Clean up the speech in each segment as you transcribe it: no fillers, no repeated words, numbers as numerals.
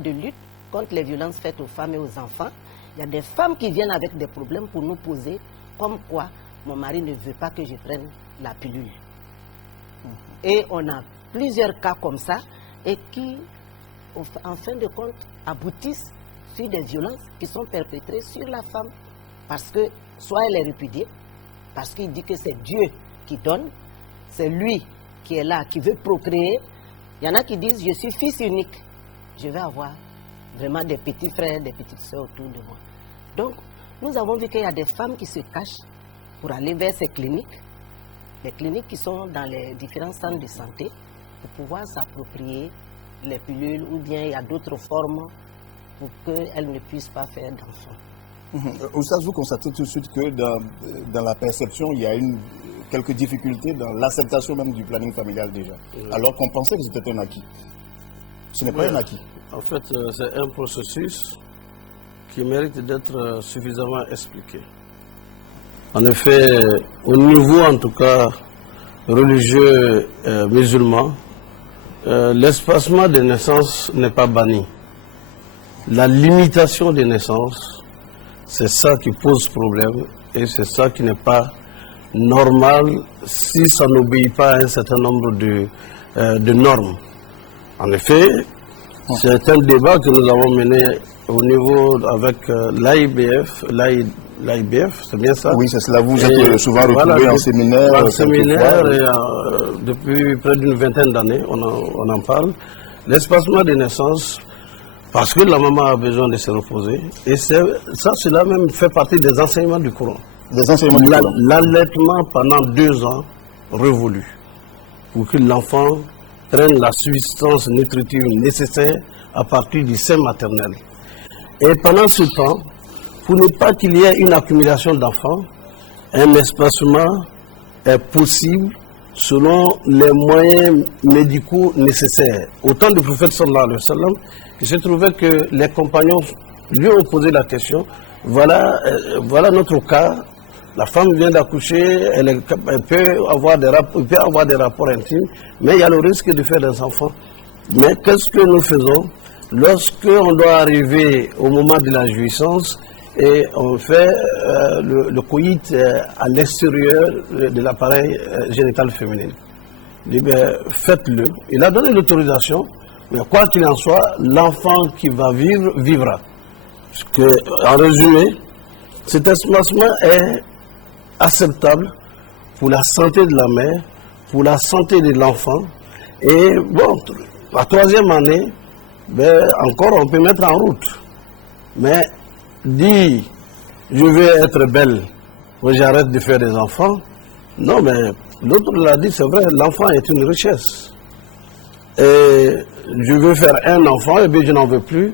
de lutte contre les violences faites aux femmes et aux enfants, il y a des femmes qui viennent avec des problèmes pour nous poser comme quoi mon mari ne veut pas que je prenne la pilule. Et on a plusieurs cas comme ça et qui, en fin de compte, aboutissent sur des violences qui sont perpétrées sur la femme. Parce que soit elle est répudiée, parce qu'il dit que c'est Dieu qui donne, c'est lui qui est là, qui veut procréer. Il y en a qui disent, je suis fils unique, je vais avoir vraiment des petits frères, des petites sœurs autour de moi. Donc, nous avons vu qu'il y a des femmes qui se cachent pour aller vers ces cliniques, les cliniques qui sont dans les différents centres de santé, pour pouvoir s'approprier les pilules, ou bien il y a d'autres formes pour qu'elles ne puissent pas faire d'enfants. Oustaz, vous constatez tout de suite que dans la perception, il y a quelques difficultés dans l'acceptation même du planning familial déjà, alors qu'on pensait que c'était un acquis. Ce n'est pas un acquis. En fait, c'est un processus qui mérite d'être suffisamment expliqué. En effet, au niveau en tout cas religieux musulman, l'espacement des naissances n'est pas banni. La limitation des naissances, c'est ça qui pose problème et c'est ça qui n'est pas normal si ça n'obéit pas à un certain nombre de normes. En effet, c'est un débat que nous avons mené au niveau avec l'AIBF, c'est bien ça? Oui, c'est cela. Vous êtes souvent retrouvés en séminaire. En séminaire, et, depuis près d'une vingtaine d'années, on en parle. L'espacement des naissances, parce que la maman a besoin de se reposer, et cela même fait partie des enseignements du Coran. Des enseignements du Coran. L'allaitement pendant 2 ans révolu, pour que l'enfant prenne la substance nutritive nécessaire à partir du sein maternel. Et pendant ce temps, pour ne pas qu'il y ait une accumulation d'enfants, un espacement est possible selon les moyens médicaux nécessaires. Au temps du prophète sallallahu alayhi wa sallam, il se trouvait que les compagnons lui ont posé la question, voilà notre cas, la femme vient d'accoucher, elle peut avoir des rapports intimes, mais il y a le risque de faire des enfants. Mais qu'est-ce que nous faisons lorsqu'on doit arriver au moment de la jouissance et on fait le coït à l'extérieur de l'appareil génital féminin? Il dit, ben, faites-le. Il a donné l'autorisation, mais quoi qu'il en soit, l'enfant qui va vivre, vivra. Parce que, en résumé, cet espacement est acceptable pour la santé de la mère, pour la santé de l'enfant. Et bon, la 3e année, ben, encore on peut mettre en route. Mais dire, je vais être belle, moi j'arrête de faire des enfants. Non, mais l'autre l'a dit, c'est vrai, l'enfant est une richesse. Et je veux faire un enfant, et bien je n'en veux plus.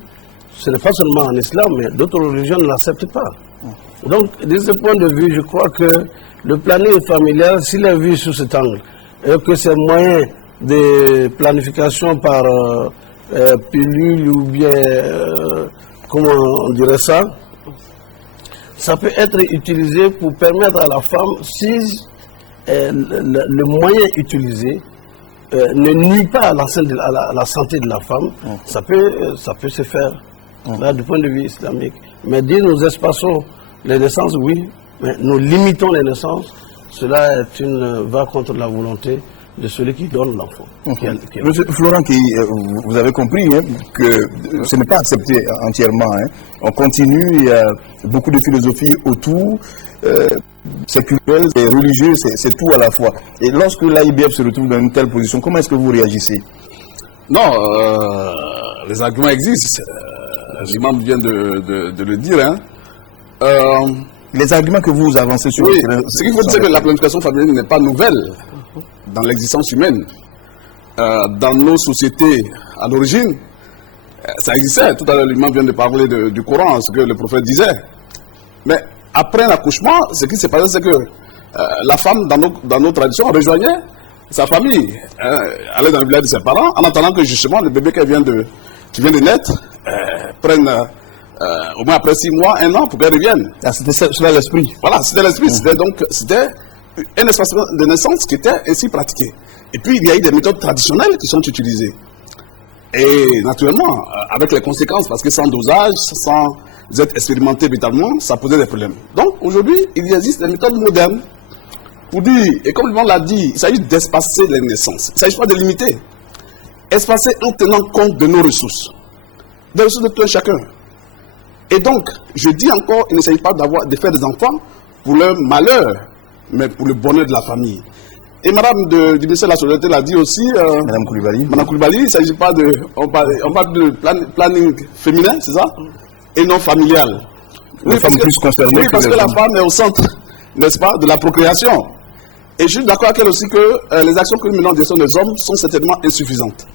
Ce n'est pas seulement en islam, mais d'autres religions ne l'acceptent pas. Donc, de ce point de vue, je crois que le planning familial, s'il est vu sous cet angle, et que ces moyens de planification par pilule ou bien, comment on dirait ça, ça peut être utilisé pour permettre à la femme, si le moyen utilisé ne nuit pas à la santé de la femme, ça peut se faire, là, du point de vue islamique. Mais dire nous espaçons les naissances, oui, mais nous limitons les naissances, cela va contre la volonté de celui qui donne l'enfant. Monsieur Florent, vous avez compris que ce n'est pas accepté entièrement. On continue, il y a beaucoup de philosophie autour, c'est culturel, c'est religieux, c'est tout à la fois. Et lorsque l'AIBF se retrouve dans une telle position, comment est-ce que vous réagissez? Non, les arguments existent. L'imam vient de le dire. Les arguments que vous avancez sur le terrain... Ce qu'il faut dire, c'est que la planification familiale n'est pas nouvelle dans l'existence humaine. Dans nos sociétés, à l'origine, ça existait. Tout à l'heure, l'imam vient de parler du Coran, ce que le prophète disait. Mais après l'accouchement, ce qui s'est passé, c'est que la femme, dans nos traditions, rejoignait sa famille. Allait dans le village de ses parents, en attendant que justement le bébé qui vient de naître prenne... au moins après 6 mois, 1 an, pour qu'elle revienne. C'était cela l'esprit. Voilà, c'était l'esprit. C'était un espacement de naissance qui était ainsi pratiqué. Et puis, il y a eu des méthodes traditionnelles qui sont utilisées. Et naturellement, avec les conséquences, parce que sans dosage, sans être expérimenté véritablement, ça posait des problèmes. Donc aujourd'hui, il existe des méthodes modernes pour dire, et comme le monde l'a dit, il s'agit d'espacer les naissances. Il ne s'agit pas de limiter. Espacer en tenant compte de nos ressources. Des ressources de tout un chacun. Et donc, je dis encore, il ne s'agit pas de faire des enfants pour leur malheur, mais pour le bonheur de la famille. Et Madame du ministère de la Solidarité l'a dit aussi, Madame Koulibaly, il ne s'agit pas de... On parle de planning féminin, c'est ça? Et non familial. Les femmes plus concernées. Oui, parce que la femme est au centre, n'est-ce pas, de la procréation. Et je suis d'accord avec elle aussi que les actions que nous menons en direction des hommes sont certainement insuffisantes.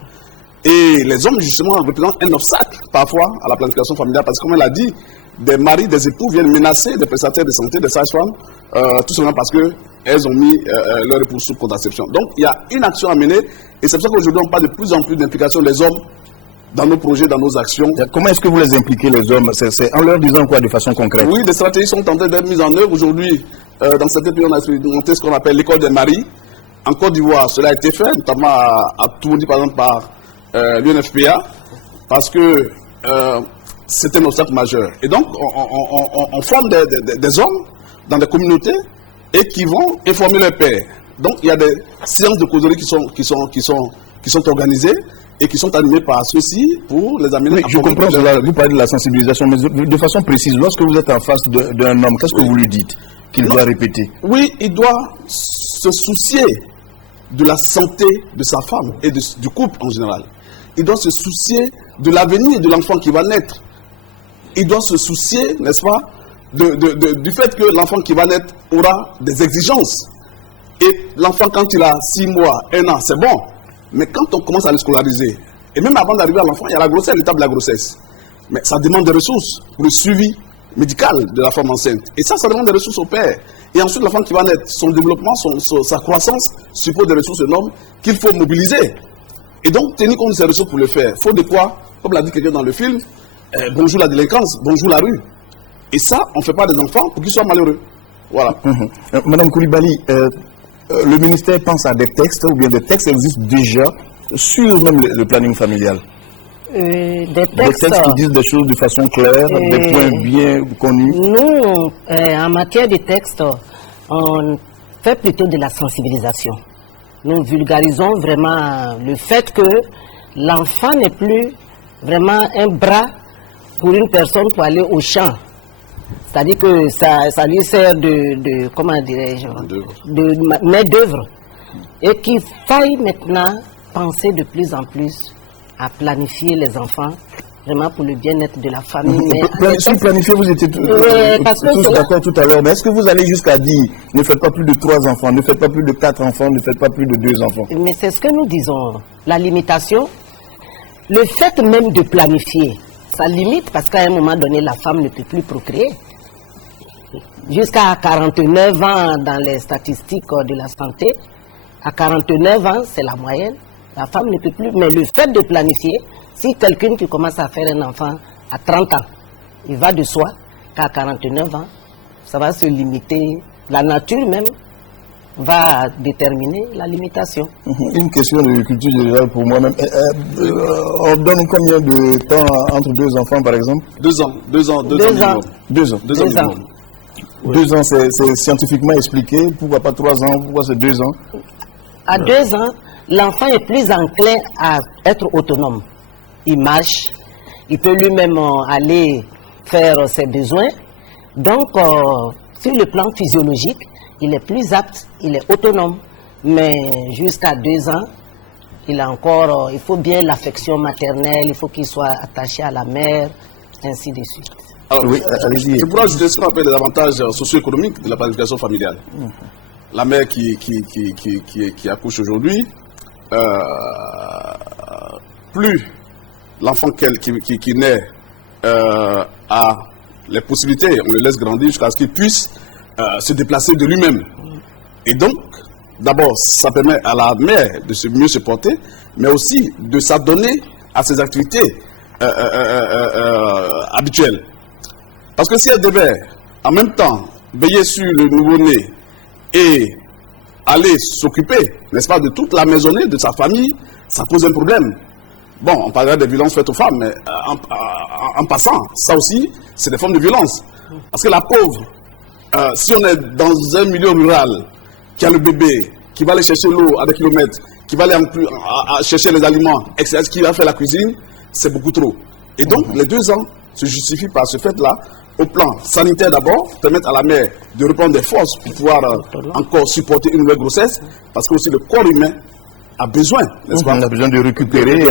Et les hommes, justement, représentent un obstacle, parfois, à la planification familiale, parce que, comme elle a dit, des maris, des époux viennent menacer des prestataires de santé, des sages-femmes, tout simplement parce qu'elles ont mis leur époux sous contraception. Donc, il y a une action à mener, et c'est pour ça qu'aujourd'hui, on parle de plus en plus d'implication des hommes dans nos projets, dans nos actions. Comment est-ce que vous les impliquez, les hommes? C'est en leur disant quoi de façon concrète? Oui, des stratégies sont en train d'être mises en œuvre. Aujourd'hui, dans certains pays, on a monté ce qu'on appelle l'école des maris. En Côte d'Ivoire, cela a été fait, notamment à Toulouse, par exemple, par l'UNFPA, parce que c'est un obstacle majeur. Et donc, on forme des hommes dans des communautés et qui vont informer leurs pairs. Donc, il y a des séances de causerie qui sont organisées et qui sont animées par ceux-ci pour les amener. Oui, je comprends cela. Vous parlez de la sensibilisation, mais de façon précise, lorsque vous êtes en face d'un homme, qu'est-ce que vous lui dites qu'il doit répéter? Oui, il doit se soucier de la santé de sa femme et du couple en général. Il doit se soucier de l'avenir de l'enfant qui va naître. Il doit se soucier, n'est-ce pas, du fait que l'enfant qui va naître aura des exigences. Et l'enfant, quand il a 6 mois, 1 an, c'est bon. Mais quand on commence à le scolariser, et même avant d'arriver à l'enfant, il y a la grossesse, l'étape de la grossesse. Mais ça demande des ressources pour le suivi médical de la femme enceinte. Et ça demande des ressources au père. Et ensuite, l'enfant qui va naître, son développement, sa croissance suppose des ressources énormes qu'il faut mobiliser. Et donc, tenir compte de ces ressources pour le faire. Il faut de quoi, comme l'a dit quelqu'un dans le film, bonjour la délinquance, bonjour la rue. Et ça, on ne fait pas des enfants pour qu'ils soient malheureux. Voilà. Madame Koulibaly, le ministère pense à des textes, ou bien des textes existent déjà sur même le planning familial? Des textes qui disent des choses de façon claire, des points bien connus. Nous, en matière de textes, on fait plutôt de la sensibilisation. Nous vulgarisons vraiment le fait que l'enfant n'est plus vraiment un bras pour une personne pour aller au champ. C'est-à-dire que ça lui sert comment dirais-je, de main d'œuvre. Et qu'il faille maintenant penser de plus en plus à planifier les enfants, vraiment pour le bien-être de la famille. Si planifier, vous étiez tous d'accord tout à l'heure, mais est-ce que vous allez jusqu'à dire, ne faites pas plus de 3 enfants, ne faites pas plus de 4 enfants, ne faites pas plus de 2 enfants? Mais c'est ce que nous disons. La limitation, le fait même de planifier, ça limite parce qu'à un moment donné, la femme ne peut plus procréer. Jusqu'à 49 ans dans les statistiques de la santé, à 49 ans, c'est la moyenne. La femme ne peut plus, mais le fait de planifier, si quelqu'un qui commence à faire un enfant à 30 ans, il va de soi qu'à 49 ans, ça va se limiter. La nature même va déterminer la limitation. Une question de culture générale pour moi-même. On donne combien de temps entre 2 enfants, par exemple? 2 ans. 2 ans. 2 ans. 2 ans. 2 ans. Oui. 2 ans, c'est scientifiquement expliqué. Pourquoi pas 3 ans? Pourquoi c'est 2 ans? À 2 ans, l'enfant est plus enclin à être autonome. Il marche, il peut lui-même aller faire ses besoins. Donc, sur le plan physiologique, il est plus apte, il est autonome. Mais jusqu'à 2 ans, il faut bien l'affection maternelle, il faut qu'il soit attaché à la mère, ainsi de suite. Alors, oui, je pourrais ajouter ce qu'on appelle les avantages socio-économiques de la planification familiale. La mère qui accouche aujourd'hui, plus l'enfant qui naît a les possibilités, on le laisse grandir jusqu'à ce qu'il puisse se déplacer de lui-même. Et donc, d'abord, ça permet à la mère de mieux se porter, mais aussi de s'adonner à ses activités habituelles. Parce que si elle devait en même temps veiller sur le nouveau-né et aller s'occuper, n'est-ce pas, de toute la maisonnée, de sa famille, ça pose un problème. Bon, on parlera des violences faites aux femmes, mais en passant, ça aussi, c'est des formes de violence. Parce que la pauvre, si on est dans un milieu rural, qui a le bébé, qui va aller chercher l'eau à des kilomètres, qui va aller chercher les aliments, etc., qui va faire la cuisine, c'est beaucoup trop. Et donc, les 2 ans se justifient par ce fait-là, au plan sanitaire d'abord, permettre à la mère de reprendre des forces pour pouvoir encore supporter une nouvelle grossesse, parce que aussi le corps humain a besoin, n'est-ce pas? On a besoin de récupérer,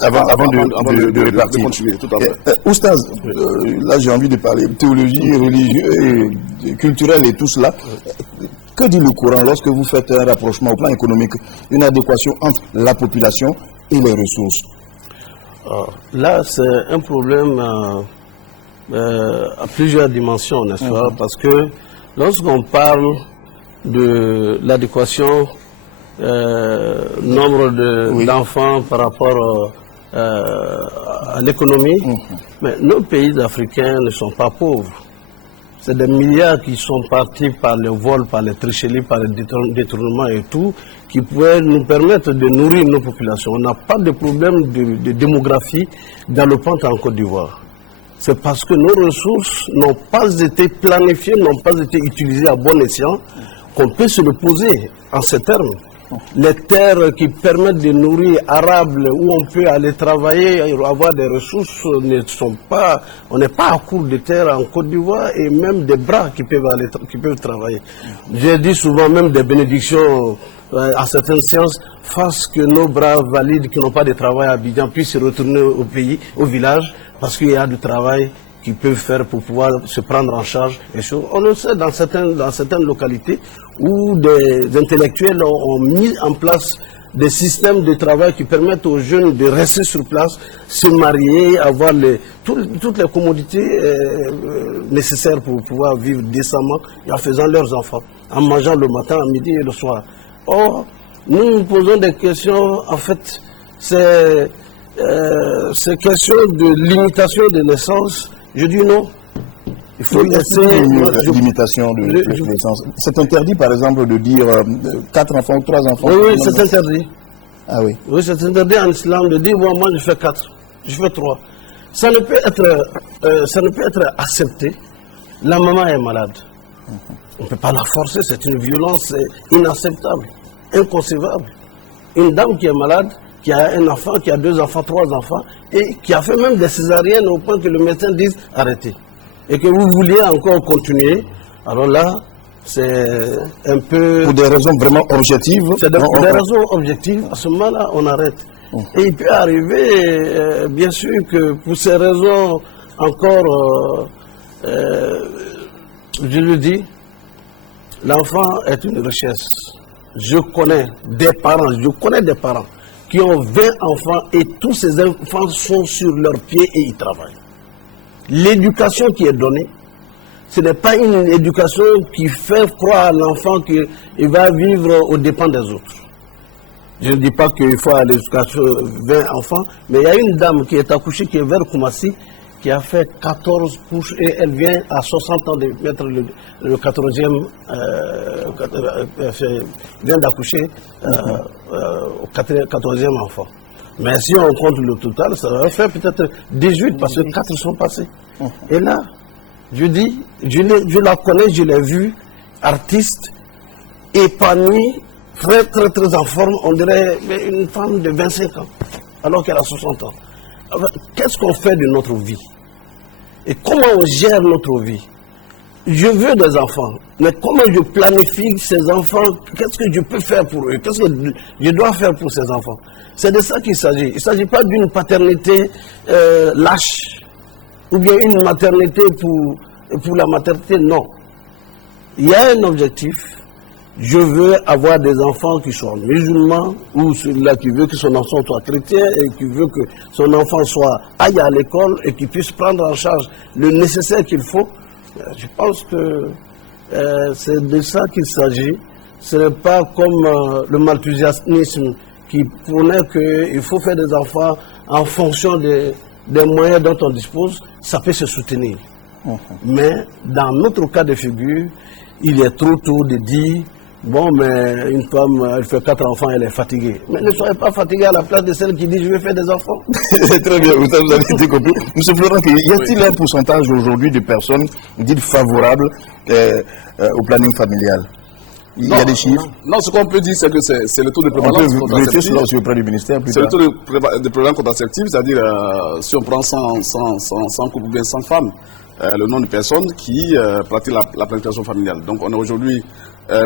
avant de repartir. Continuer, tout à fait. Oustaz, là j'ai envie de parler théologie, religieux, culturelle et tout cela. Que dit le Coran lorsque vous faites un rapprochement au plan économique, une adéquation entre la population et les ressources? Là, c'est un problème à plusieurs dimensions, n'est-ce pas? Parce que lorsqu'on parle de l'adéquation nombre d'enfants par rapport à l'économie, mais nos pays africains ne sont pas pauvres. C'est des milliards qui sont partis par le vol, par les tricheries, par les détournements et tout, qui pourraient nous permettre de nourrir nos populations. On n'a pas de problème de démographie galopante en Côte d'Ivoire. C'est parce que nos ressources n'ont pas été planifiées, n'ont pas été utilisées à bon escient, qu'on peut se le poser en ces termes. Les terres qui permettent de nourrir arables, où on peut aller travailler, avoir des ressources, ne sont pas, on n'est pas à court de terre en Côte d'Ivoire et même des bras qui peuvent travailler. J'ai dit souvent même des bénédictions à certaines sciences, fassent que nos bras valides qui n'ont pas de travail à Abidjan puissent se retourner au pays, au village, parce qu'il y a du travail qu'ils peuvent faire pour pouvoir se prendre en charge. On le sait dans certaines localités où des intellectuels ont mis en place des systèmes de travail qui permettent aux jeunes de rester sur place, se marier, avoir toutes les commodités nécessaires pour pouvoir vivre décemment et en faisant leurs enfants, en mangeant le matin, à midi et le soir. Or, nous posons des questions, en fait, c'est question de limitation de naissance. Je dis non. Il faut laisser une limitation de naissance. C'est interdit, par exemple, de dire 4 enfants ou 3 enfants. Oui, c'est interdit. Ah oui. Oui, c'est interdit en islam de dire moi je fais 4, je fais 3. Ça ne peut être accepté. La maman est malade. On ne peut pas la forcer, c'est une violence inacceptable, inconcevable. Une dame qui est malade, qui a un enfant, qui a 2 enfants, 3 enfants, et qui a fait même des césariennes au point que le médecin dise arrêtez. Et que vous vouliez encore continuer, alors là, c'est un peu... Pour des raisons vraiment objectives. C'est pour des raisons objectives, à ce moment-là, on arrête. Et il peut arriver, bien sûr, que pour ces raisons encore, je le dis, l'enfant est une richesse. Je connais des parents qui ont 20 enfants et tous ces enfants sont sur leurs pieds et ils travaillent. L'éducation qui est donnée, ce n'est pas une éducation qui fait croire à l'enfant qu'il va vivre aux dépens des autres. Je ne dis pas qu'il faut à l'éducation 20 enfants, mais il y a une dame qui est accouchée, qui est vers Koumassi, qui a fait 14 couches et elle vient à 60 ans de mettre le 14e, vient d'accoucher au 14e enfant. Mais si on compte le total, ça va faire peut-être 18 parce que 4 sont passés. Et là, je dis, je la connais, je l'ai vue, artiste, épanouie, très très très en forme, on dirait une femme de 25 ans, alors qu'elle a 60 ans. Qu'est-ce qu'on fait de notre vie? Et comment on gère notre vie? Je veux des enfants, mais comment je planifie ces enfants? Qu'est-ce que je peux faire pour eux? Qu'est-ce que je dois faire pour ces enfants? C'est de ça qu'il s'agit. Il ne s'agit pas d'une paternité lâche, ou bien une maternité pour la maternité, non. Il y a un objectif. Je veux avoir des enfants qui soient musulmans, ou celui-là qui veut que son enfant soit chrétien, et qui veut que son enfant aille à l'école et qu'il puisse prendre en charge le nécessaire qu'il faut. Je pense que c'est de ça qu'il s'agit. Ce n'est pas comme le malthusianisme qui prônait qu'il faut faire des enfants en fonction des moyens dont on dispose. Ça peut se soutenir. Mais dans notre cas de figure, il est trop tôt de dire Bon, mais une femme, elle fait 4 enfants, elle est fatiguée. Mais ne soyez pas fatiguée à la place de celle qui dit je vais faire des enfants. Très bien, vous avez été compris. Monsieur Florent, y a-t-il un pourcentage aujourd'hui de personnes dites favorables au planning familial? Il y a des chiffres? Non, ce qu'on peut dire, c'est que c'est le taux de prévalence. On peut vérifier cela aussi auprès du ministère. C'est le taux de prévalence contraceptive, c'est-à-dire si on prend 100 couples ou bien 100 femmes, le nombre de personnes qui pratiquent la planification familiale. Donc on est aujourd'hui,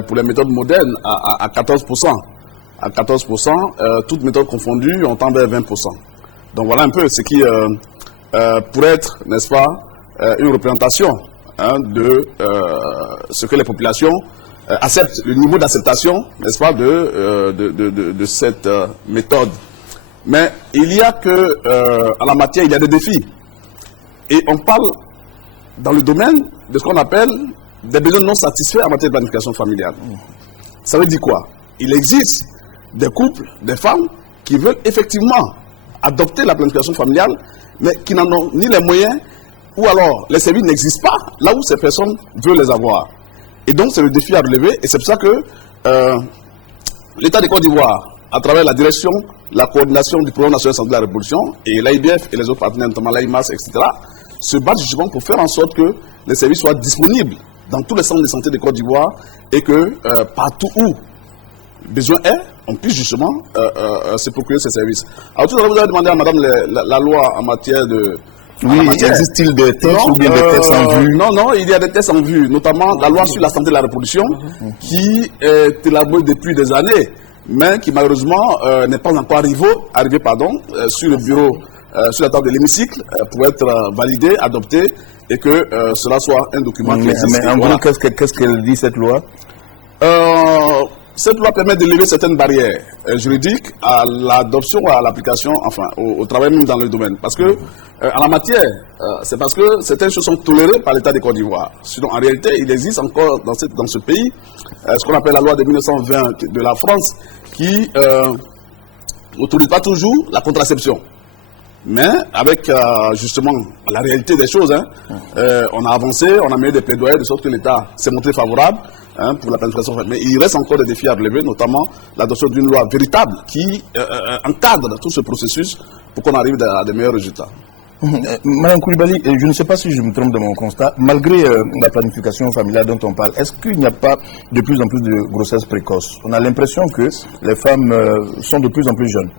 pour les méthodes modernes, à 14%. À 14%, toutes méthodes confondues, on tend vers 20%. Donc voilà un peu ce qui pourrait être, n'est-ce pas, une représentation de ce que les populations acceptent, le niveau d'acceptation, n'est-ce pas, de cette méthode. Mais il y a que, en la matière, il y a des défis. Et on parle dans le domaine de ce qu'on appelle des besoins non satisfaits en matière de planification familiale. Ça veut dire quoi? Il existe des couples, des femmes qui veulent effectivement adopter la planification familiale, mais qui n'en ont ni les moyens, ou alors les services n'existent pas là où ces personnes veulent les avoir. Et donc c'est le défi à relever, et c'est pour ça que l'État de Côte d'Ivoire, à travers la direction, la coordination du programme national de santé de la Révolution, et l'AIBF et les autres partenaires, notamment l'AIMAS, etc., se battent justement pour faire en sorte que les services soient disponibles dans tous les centres de santé de Côte d'Ivoire et que partout où besoin est, on puisse justement se procurer ces services. Alors tout à l'heure, vous avez demandé à madame la loi en matière de... Oui, existe-t-il des tests ou bien des tests en vue? Non, il y a des tests en vue, notamment la loi sur la santé de la reproduction qui est élaborée depuis des années, mais qui malheureusement n'est pas encore arrivé sur le bureau, sur la table de l'hémicycle pour être validé, adopté et que cela soit un document qui existe. Mais en gros, qu'est-ce qu'elle dit cette loi? Cette loi permet de lever certaines barrières juridiques à l'adoption, à l'application, enfin au travail même dans le domaine. Parce que en la matière, c'est parce que certaines choses sont tolérées par l'État de Côte d'Ivoire. Sinon, en réalité, il existe encore dans ce pays ce qu'on appelle la loi de 1920 de la France qui n'autorise pas toujours la contraception. Mais avec justement la réalité des choses, on a avancé, on a mené des plaidoyers de sorte que l'État s'est montré favorable pour la planification familiale. Mais il reste encore des défis à relever, notamment l'adoption d'une loi véritable qui encadre tout ce processus pour qu'on arrive à des meilleurs résultats. Madame Koulibaly, je ne sais pas si je me trompe de mon constat, malgré la planification familiale dont on parle, est-ce qu'il n'y a pas de plus en plus de grossesses précoces? On a l'impression que les femmes sont de plus en plus jeunes.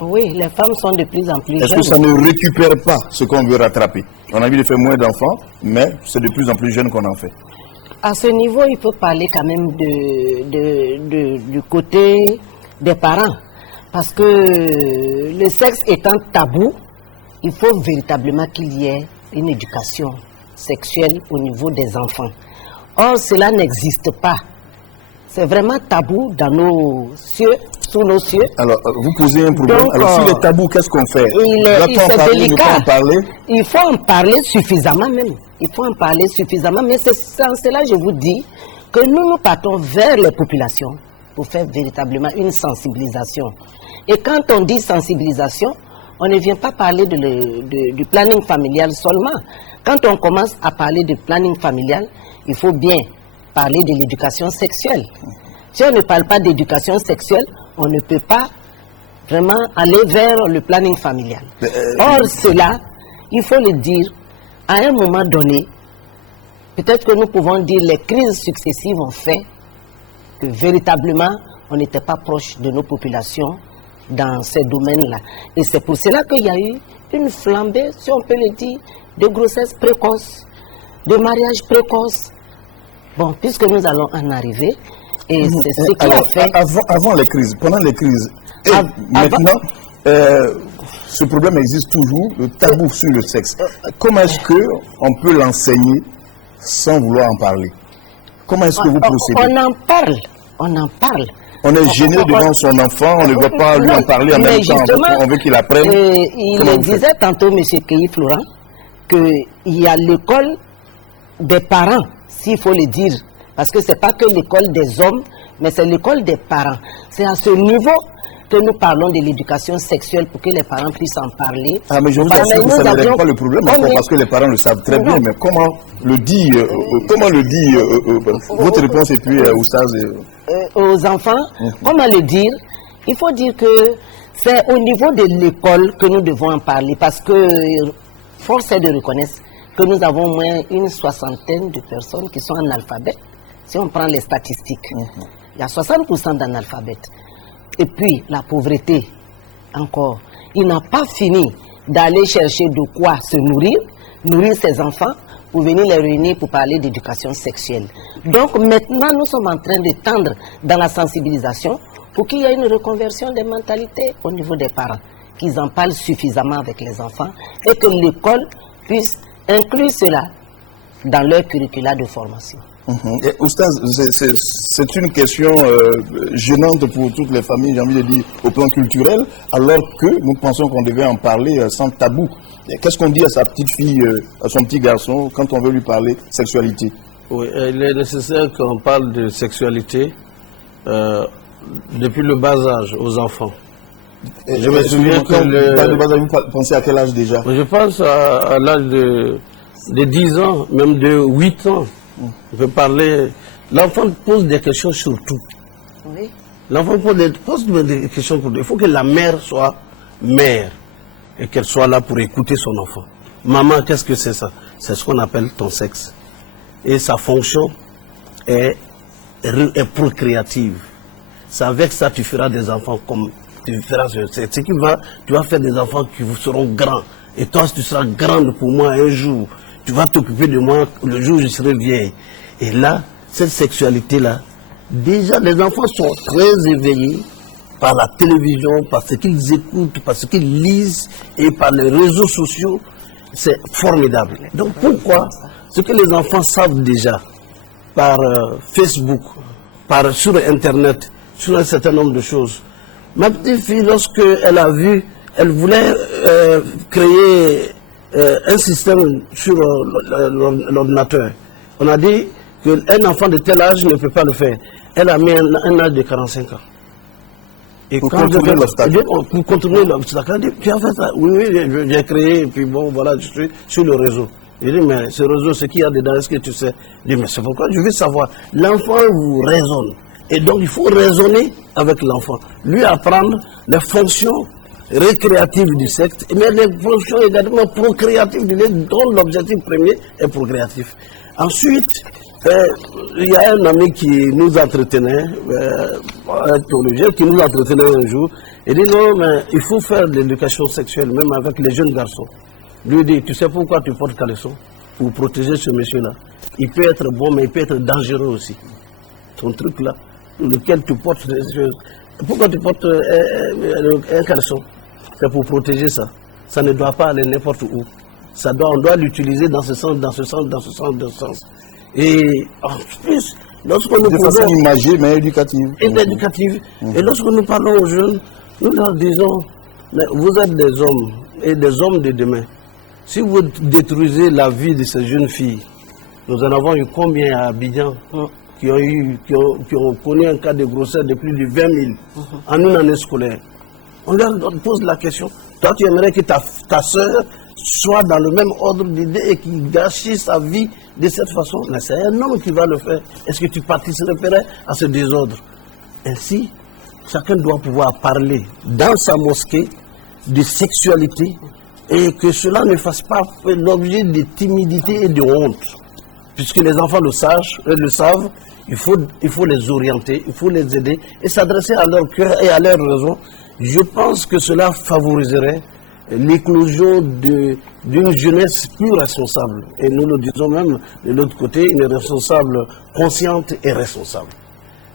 Oui, les femmes sont de plus en plus jeunes. Est-ce que ça ne récupère pas ce qu'on veut rattraper? On a envie de faire moins d'enfants, mais c'est de plus en plus jeune qu'on en fait. À ce niveau, il faut parler quand même du côté des parents. Parce que le sexe étant tabou, il faut véritablement qu'il y ait une éducation sexuelle au niveau des enfants. Or, cela n'existe pas. C'est vraiment tabou dans nos cieux, sous nos cieux. Alors, vous posez un problème. Donc, alors, s'il est tabou, qu'est-ce qu'on fait? C'est délicat. Ne pas en parler? Il faut en parler suffisamment même. Il faut en parler suffisamment. Mais c'est en cela je vous dis que nous partons vers les populations pour faire véritablement une sensibilisation. Et quand on dit sensibilisation, on ne vient pas parler du planning familial seulement. Quand on commence à parler de planning familial, il faut bien parler de l'éducation sexuelle. Si on ne parle pas d'éducation sexuelle, on ne peut pas vraiment aller vers le planning familial. Or, cela, il faut le dire, à un moment donné, peut-être que nous pouvons dire les crises successives ont fait que véritablement, on n'était pas proche de nos populations dans ces domaines-là. Et c'est pour cela qu'il y a eu une flambée, si on peut le dire, de grossesses précoces, de mariages précoces. Bon, puisque nous allons en arriver, et c'est ce qui a fait... Avant les crises, pendant les crises, et maintenant, ce problème existe toujours, le tabou sur le sexe. Comment est-ce qu'on peut l'enseigner sans vouloir en parler? Comment est-ce que vous procédez? On en parle. On est gêné devant son enfant, on ne veut pas lui en parler en même temps, on veut qu'il apprenne. Il le disait tantôt, M. Keï Florent, qu'il y a l'école des parents, s'il faut le dire, parce que ce n'est pas que l'école des hommes, mais c'est l'école des parents. C'est à ce niveau que nous parlons de l'éducation sexuelle pour que les parents puissent en parler. Ah, mais je vous assure que ça ne règle pas le problème encore parce que les parents le savent très bien. Mais comment le dit, votre réponse et puis Oustaz aux enfants, comment le dire? Il faut dire que c'est au niveau de l'école que nous devons en parler parce que force est de reconnaître que nous avons au moins une soixantaine de personnes qui sont analphabètes. Si on prend les statistiques, il y a 60% d'analphabètes. Et puis, la pauvreté, encore. Il n'a pas fini d'aller chercher de quoi se nourrir ses enfants pour venir les réunir pour parler d'éducation sexuelle. Donc maintenant, nous sommes en train de tendre dans la sensibilisation pour qu'il y ait une reconversion des mentalités au niveau des parents, qu'ils en parlent suffisamment avec les enfants et que l'école puisse inclure cela dans leur curricula de formation. Oustaz, c'est une question gênante pour toutes les familles, j'ai envie de dire, au plan culturel, alors que nous pensons qu'on devait en parler sans tabou. Qu'est-ce qu'on dit à sa petite fille, à son petit garçon, quand on veut lui parler sexualité? Oui, il est nécessaire qu'on parle de sexualité depuis le bas âge aux enfants. Je me souviens que le bas âge, vous pensez à quel âge déjà? Je pense à l'âge de 10 ans, même de 8 ans. On peut parler. L'enfant pose des questions sur tout. Oui. L'enfant pose des questions pour tout. Il faut que la mère soit mère et qu'elle soit là pour écouter son enfant. Maman, qu'est-ce que c'est ça? C'est ce qu'on appelle ton sexe. Et sa fonction est procréative. C'est avec ça que tu feras des enfants comme tu feras. Tu vas faire des enfants qui seront grands. Et toi, tu seras grande pour moi un jour. Tu vas t'occuper de moi le jour où je serai vieille. Et là, cette sexualité-là, déjà les enfants sont très éveillés par la télévision, par ce qu'ils écoutent, par ce qu'ils lisent et par les réseaux sociaux. C'est formidable. Donc pourquoi ce que les enfants savent déjà par Facebook, sur Internet, sur un certain nombre de choses. Ma petite fille, lorsqu'elle a vu, elle voulait créer un système sur l'ordinateur. On a dit qu'un enfant de tel âge ne peut pas le faire. Elle a mis un âge de 45 ans. Et pour contourner l'obstacle. Pour contourner l'obstacle. Elle dit, tu as fait ça? Oui, j'ai créé, et puis bon, voilà, je suis sur le réseau. Il dit, mais ce réseau, ce qu'il y a dedans, est-ce que tu sais? Il dit, mais c'est pourquoi je veux savoir. L'enfant vous raisonne. Et donc, il faut raisonner avec l'enfant. Lui apprendre les fonctions récréatives du sexe, mais les fonctions également procréatives du lait, dont l'objectif premier est procréatif. Ensuite, il y a un ami qui nous entretenait, un théologien qui nous entretenait un jour, il dit non, mais il faut faire de l'éducation sexuelle, même avec les jeunes garçons. Lui dit, tu sais pourquoi tu portes caleçon? Pour protéger ce monsieur-là. Il peut être bon, mais il peut être dangereux aussi. Ton truc là, lequel tu portes, pourquoi tu portes un caleçon? C'est pour protéger ça. Ça ne doit pas aller n'importe où. On doit l'utiliser dans ce sens, dans ce sens, dans ce sens, dans ce sens. Et en plus, lorsque nous de façon imagée, mais éducative. Éducative. Et lorsque nous parlons aux jeunes, nous leur disons, mais vous êtes des hommes, et des hommes de demain. Si vous détruisez la vie de ces jeunes filles, nous en avons eu combien à Abidjan qui ont connu un cas de grossesse de plus de 20 000 en une année scolaire. On leur pose la question, toi tu aimerais que ta soeur soit dans le même ordre d'idées et qui gâche sa vie de cette façon? Mais c'est un homme qui va le faire. Est-ce que tu participerais à ce désordre? Ainsi, chacun doit pouvoir parler dans sa mosquée de sexualité et que cela ne fasse pas l'objet de timidité et de honte. Puisque les enfants le savent, il faut les orienter, il faut les aider et s'adresser à leur cœur et à leur raison. Je pense que cela favoriserait l'éclosion d'une jeunesse plus responsable. Et nous le disons même de l'autre côté, une responsable consciente et responsable.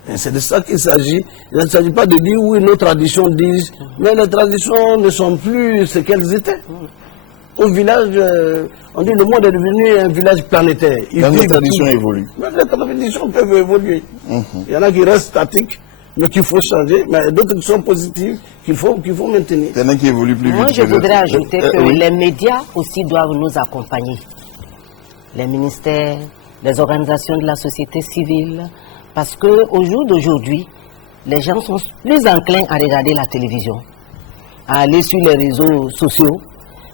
Et c'est de ça qu'il s'agit. Il ne s'agit pas de dire oui, nos traditions disent, mais les traditions ne sont plus ce qu'elles étaient. Au village, on dit le monde est devenu un village planétaire. Les traditions évoluent. Même les traditions peuvent évoluer. Il y en a qui restent statiques, mais qu'il faut changer, mais d'autres qui sont positives, qu'il faut maintenir. Il y en a qui évoluent plus vite. Moi, je voudrais ajouter que les médias aussi doivent nous accompagner. Les ministères, les organisations de la société civile, parce qu'au jour d'aujourd'hui, les gens sont plus enclins à regarder la télévision, à aller sur les réseaux sociaux.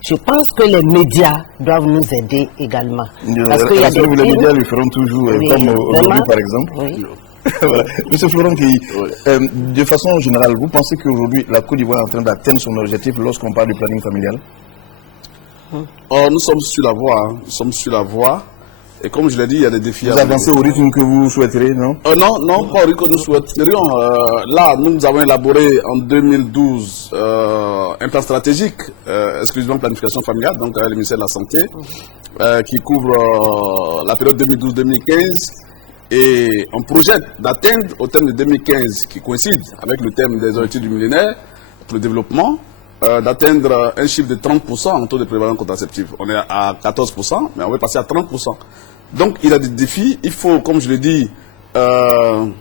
Je pense que les médias doivent nous aider également. Parce que les médias le feront toujours, comme aujourd'hui par exemple. Oui. Voilà. Monsieur Florent, de façon générale, vous pensez qu'aujourd'hui la Côte d'Ivoire est en train d'atteindre son objectif lorsqu'on parle du planning familial? Nous sommes sur la voie. Nous sommes sur la voie. Et comme je l'ai dit, il y a des défis. Vous avancez au rythme que vous souhaiteriez, non? Non, pas au rythme que nous souhaiterions. Là, nous avons élaboré en 2012 un plan stratégique, exclusivement planification familiale, donc avec le ministère de la Santé, qui couvre la période 2012-2015. Et on projette d'atteindre au terme de 2015, qui coïncide avec le thème des objectifs du millénaire pour le développement, d'atteindre un chiffre de 30% en taux de prévalence contraceptive. On est à 14%, mais on va passer à 30%. Donc il y a des défis. Il faut, comme je l'ai dit, de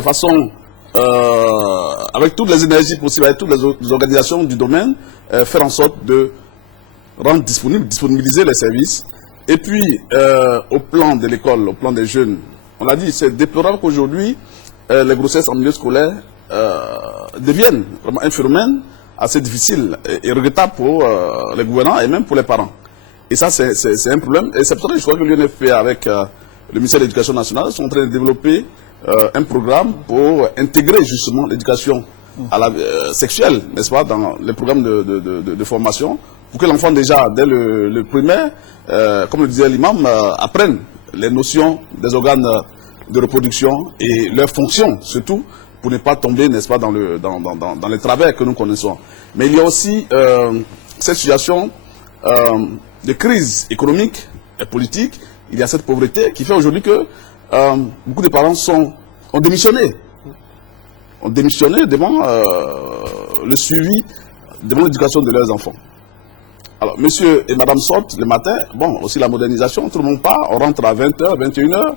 façon, avec toutes les énergies possibles, avec toutes les organisations du domaine, faire en sorte de rendre disponibiliser les services. Et puis, au plan de l'école, au plan des jeunes, on l'a dit, c'est déplorable qu'aujourd'hui, les grossesses en milieu scolaire deviennent vraiment un phénomène assez difficile et regrettable pour les gouvernants et même pour les parents. Et ça, c'est un problème. Et c'est pour ça que je crois que l'UNFP, avec le ministère de l'Éducation nationale, sont en train de développer un programme pour intégrer justement l'éducation à la sexuelle, n'est-ce pas, dans les programmes de formation, pour que l'enfant déjà, dès le primaire, comme le disait l'imam, apprenne les notions des organes de reproduction et leurs fonctions, surtout, pour ne pas tomber, n'est-ce pas, dans les travers que nous connaissons. Mais il y a aussi cette situation de crise économique et politique. Il y a cette pauvreté qui fait aujourd'hui que beaucoup de parents ont démissionné. Ont démissionné devant le suivi, devant l'éducation de leurs enfants. Alors, monsieur et madame sortent le matin, bon, aussi la modernisation, tout le monde part, on rentre à 20h, 21h,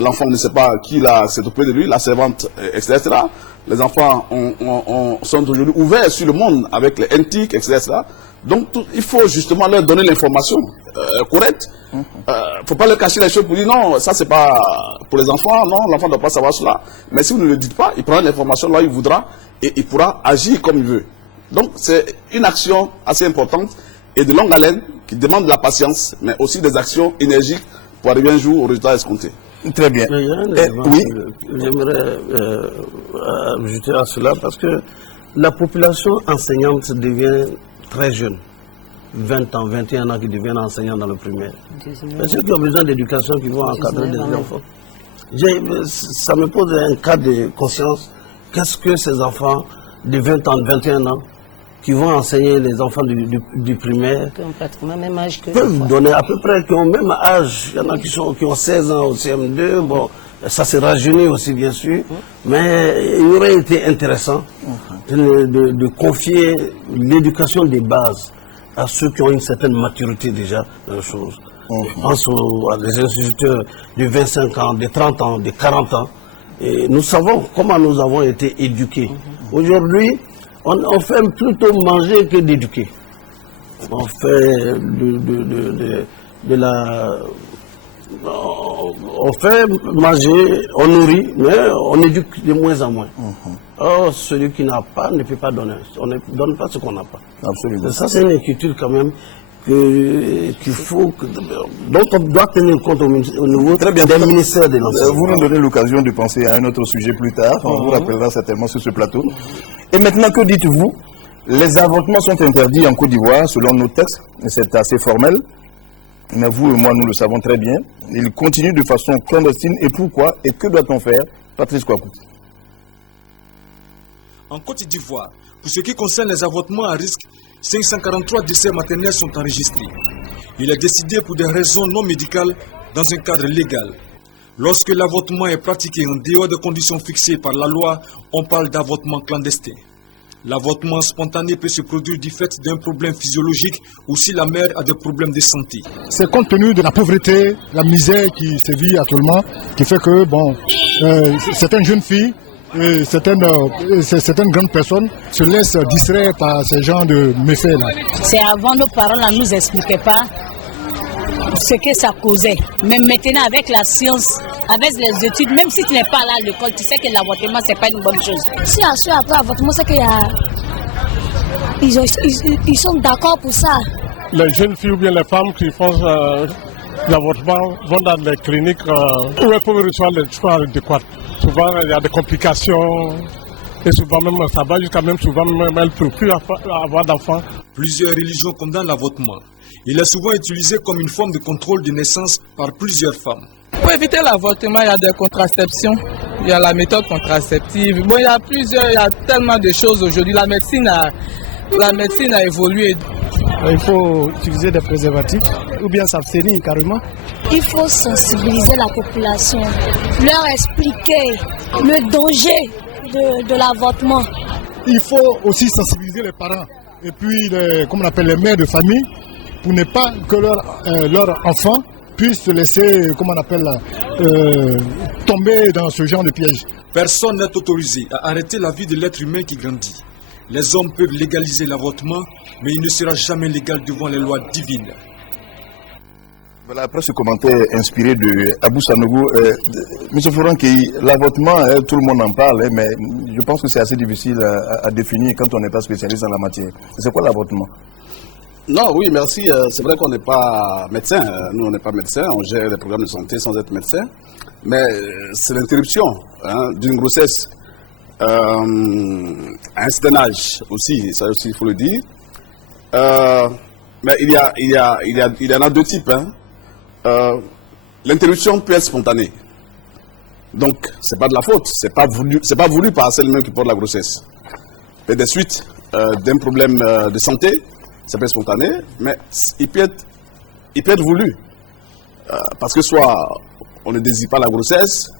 l'enfant ne sait pas qui s'est occupé de lui, la servante, etc. Les enfants sont aujourd'hui ouverts sur le monde avec les NTIC, etc. Donc, il faut justement leur donner l'information correcte. Il ne faut pas leur cacher les choses pour dire non, ça c'est pas pour les enfants, non, l'enfant ne doit pas savoir cela. Mais si vous ne le dites pas, il prendra l'information là, il voudra, et il pourra agir comme il veut. Donc, c'est une action assez importante et de longue haleine qui demande de la patience, mais aussi des actions énergiques pour arriver un jour au résultat escompté. Très bien. Oui. J'aimerais ajouter à cela parce que la population enseignante devient très jeune. 20 ans, 21 ans qui deviennent enseignants dans le primaire. Mais ceux qui ont besoin d'éducation, qui vont encadrer des enfants. Ça me pose un cas de conscience. Qu'est-ce que ces enfants de 20 ans, 21 ans, qui vont enseigner les enfants du primaire, qui ont pratiquement le même âge que peuvent donner à peu près, qui ont le même âge. Il y en a qui ont 16 ans au CM2, bon, ça se rajeunit aussi bien sûr, mais il aurait été intéressant de confier l'éducation des bases à ceux qui ont une certaine maturité déjà dans les choses. Je pense à des instituteurs de 25 ans, de 30 ans, de 40 ans. Et nous savons comment nous avons été éduqués. Aujourd'hui, on fait plutôt manger que d'éduquer. On fait on fait manger, on nourrit, mais on éduque de moins en moins. Or, celui qui n'a pas ne peut pas donner. On ne donne pas ce qu'on n'a pas. Absolument. Ça, c'est une inquiétude quand même qu'il faut, dont on doit tenir compte au niveau des ministères de l'enseignement. Vous nous donnez l'occasion de penser à un autre sujet plus tard. On vous rappellera certainement sur ce plateau. Et maintenant, que dites-vous? Les avortements sont interdits en Côte d'Ivoire selon nos textes. C'est assez formel. Mais vous et moi, nous le savons très bien. Ils continuent de façon clandestine. Et pourquoi? Et que doit-on faire? Patrice Kouakou. En Côte d'Ivoire, pour ce qui concerne les avortements à risque, 543 décès maternels sont enregistrés. Il est décidé pour des raisons non médicales dans un cadre légal. Lorsque l'avortement est pratiqué en dehors des conditions fixées par la loi, on parle d'avortement clandestin. L'avortement spontané peut se produire du fait d'un problème physiologique ou si la mère a des problèmes de santé. C'est compte tenu de la pauvreté, la misère qui sévit actuellement, qui fait que certaines jeunes filles et certaines grandes personnes se laissent distraire par ces genres de méfaits-là. C'est avant, nos parents ne nous expliquaient pas ce que ça causait. Mais maintenant, avec la science, avec les études, même si tu n'es pas là à l'école, tu sais que l'avortement, ce n'est pas une bonne chose. Si à ce après l'avortement, c'est qu'il y a... Ils sont d'accord pour ça. Les jeunes filles ou bien les femmes qui font l'avortement vont dans les cliniques où elles peuvent recevoir les soins adéquats. Souvent, il y a des complications et souvent même, ça va jusqu'à même souvent, même elles ne peuvent plus avoir d'enfants. Plusieurs religions condamnent l'avortement. Il est souvent utilisé comme une forme de contrôle de naissance par plusieurs femmes. Pour éviter l'avortement, il y a des contraceptions, il y a la méthode contraceptive. Bon, il y a tellement de choses aujourd'hui. La médecine a évolué. Il faut utiliser des préservatifs ou bien s'abstenir carrément. Il faut sensibiliser la population, leur expliquer le danger de l'avortement. Il faut aussi sensibiliser les parents et puis comme on appelle les mères de famille pour ne pas que leur enfant puisse se laisser, tomber dans ce genre de piège. Personne n'est autorisé à arrêter la vie de l'être humain qui grandit. Les hommes peuvent légaliser l'avortement, mais il ne sera jamais légal devant les lois divines. Voilà, après ce commentaire inspiré de Abou Sanogo, M. Florent Keï, l'avortement, tout le monde en parle, mais je pense que c'est assez difficile à définir quand on n'est pas spécialiste en la matière. C'est quoi l'avortement? Non, oui, merci. C'est vrai qu'on n'est pas médecin. Nous, on n'est pas médecin. On gère les programmes de santé sans être médecin. Mais c'est l'interruption d'une grossesse à un certain âge aussi. Ça aussi, il faut le dire. Mais il y en a deux types. L'interruption peut être spontanée. Donc, c'est pas de la faute. C'est pas voulu par celle-même qui porte la grossesse. Et des suites d'un problème de santé. Ça peut être spontané, mais il peut être voulu. Parce que soit on ne désire pas la grossesse,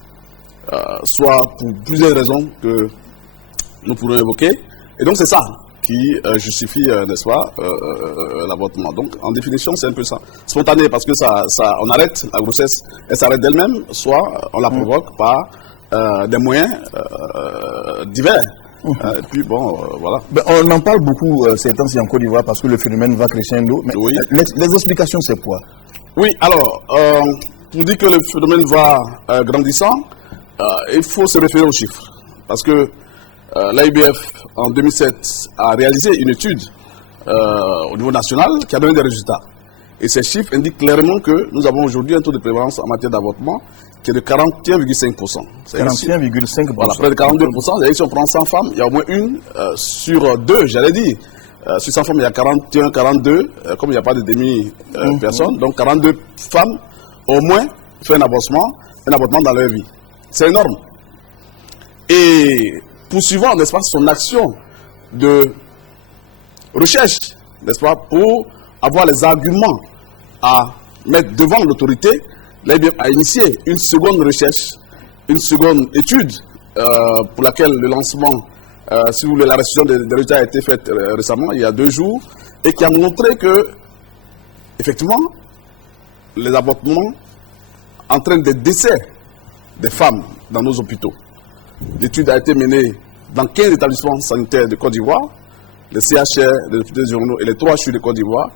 soit pour plusieurs raisons que nous pourrons évoquer. Et donc c'est ça qui justifie, n'est-ce pas, l'avortement. Donc en définition, c'est un peu ça. Spontané parce que on arrête la grossesse, elle s'arrête d'elle-même, soit on la provoque par des moyens divers. Et puis bon, voilà. On en parle beaucoup ces temps-ci en Côte d'Ivoire parce que le phénomène va crescendo. Mais oui. Les explications, c'est quoi? Oui, alors, pour dire que le phénomène va grandissant, il faut se référer aux chiffres. Parce que l'AIBF, en 2007, a réalisé une étude au niveau national qui a donné des résultats. Et ces chiffres indiquent clairement que nous avons aujourd'hui un taux de prévalence en matière d'avortement qui est de 41,5%. 41,5%. Voilà, près de 42%. Si on prend 100 femmes, il y a au moins une sur deux, j'allais dire. Sur 100 femmes, il y a 41, 42, comme il n'y a pas de demi-personnes. Donc 42 femmes, au moins, font un avortement dans leur vie. C'est énorme. Et poursuivant, n'est-ce pas, son action de recherche, n'est-ce pas, pour avoir les arguments à mettre devant l'autorité, l'AIBF a initié une seconde recherche, une seconde étude pour laquelle le lancement, si vous voulez, la restitution des résultats a été faite récemment, il y a 2 jours, et qui a montré que, effectivement, les avortements entraînent des décès des femmes dans nos hôpitaux. L'étude a été menée dans 15 établissements sanitaires de Côte d'Ivoire, les CHR, les hôpitaux régionaux et les 3 CHU de Côte d'Ivoire,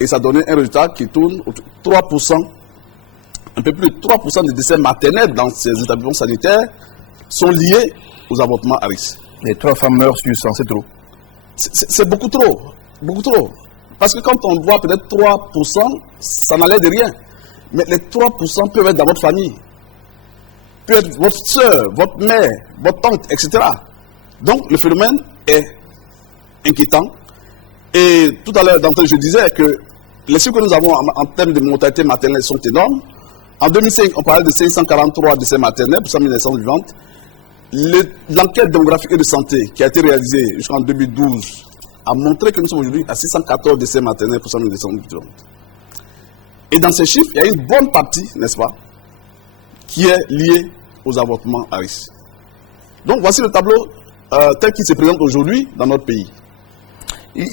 et ça a donné un résultat qui tourne autour de 3%, un peu plus de 3% des décès maternels dans ces établissements sanitaires sont liés aux avortements à risque. Les 3 femmes meurent sur 100, c'est trop. C'est beaucoup trop, beaucoup trop. Parce que quand on voit peut-être 3%, ça n'allait de rien. Mais les 3% peuvent être dans votre famille, peut être votre soeur, votre mère, votre tante, etc. Donc le phénomène est inquiétant. Et tout à l'heure, d'entrée, je disais que les chiffres que nous avons en termes de mortalité maternelle sont énormes. En 2005, on parlait de 543 décès maternels pour 100 000 naissances vivantes. L'enquête démographique et de santé qui a été réalisée jusqu'en 2012 a montré que nous sommes aujourd'hui à 614 décès maternels pour 100 000 naissances vivantes. Et dans ces chiffres, il y a une bonne partie, n'est-ce pas, qui est liée aux avortements à risque. Donc voici le tableau tel qu'il se présente aujourd'hui dans notre pays.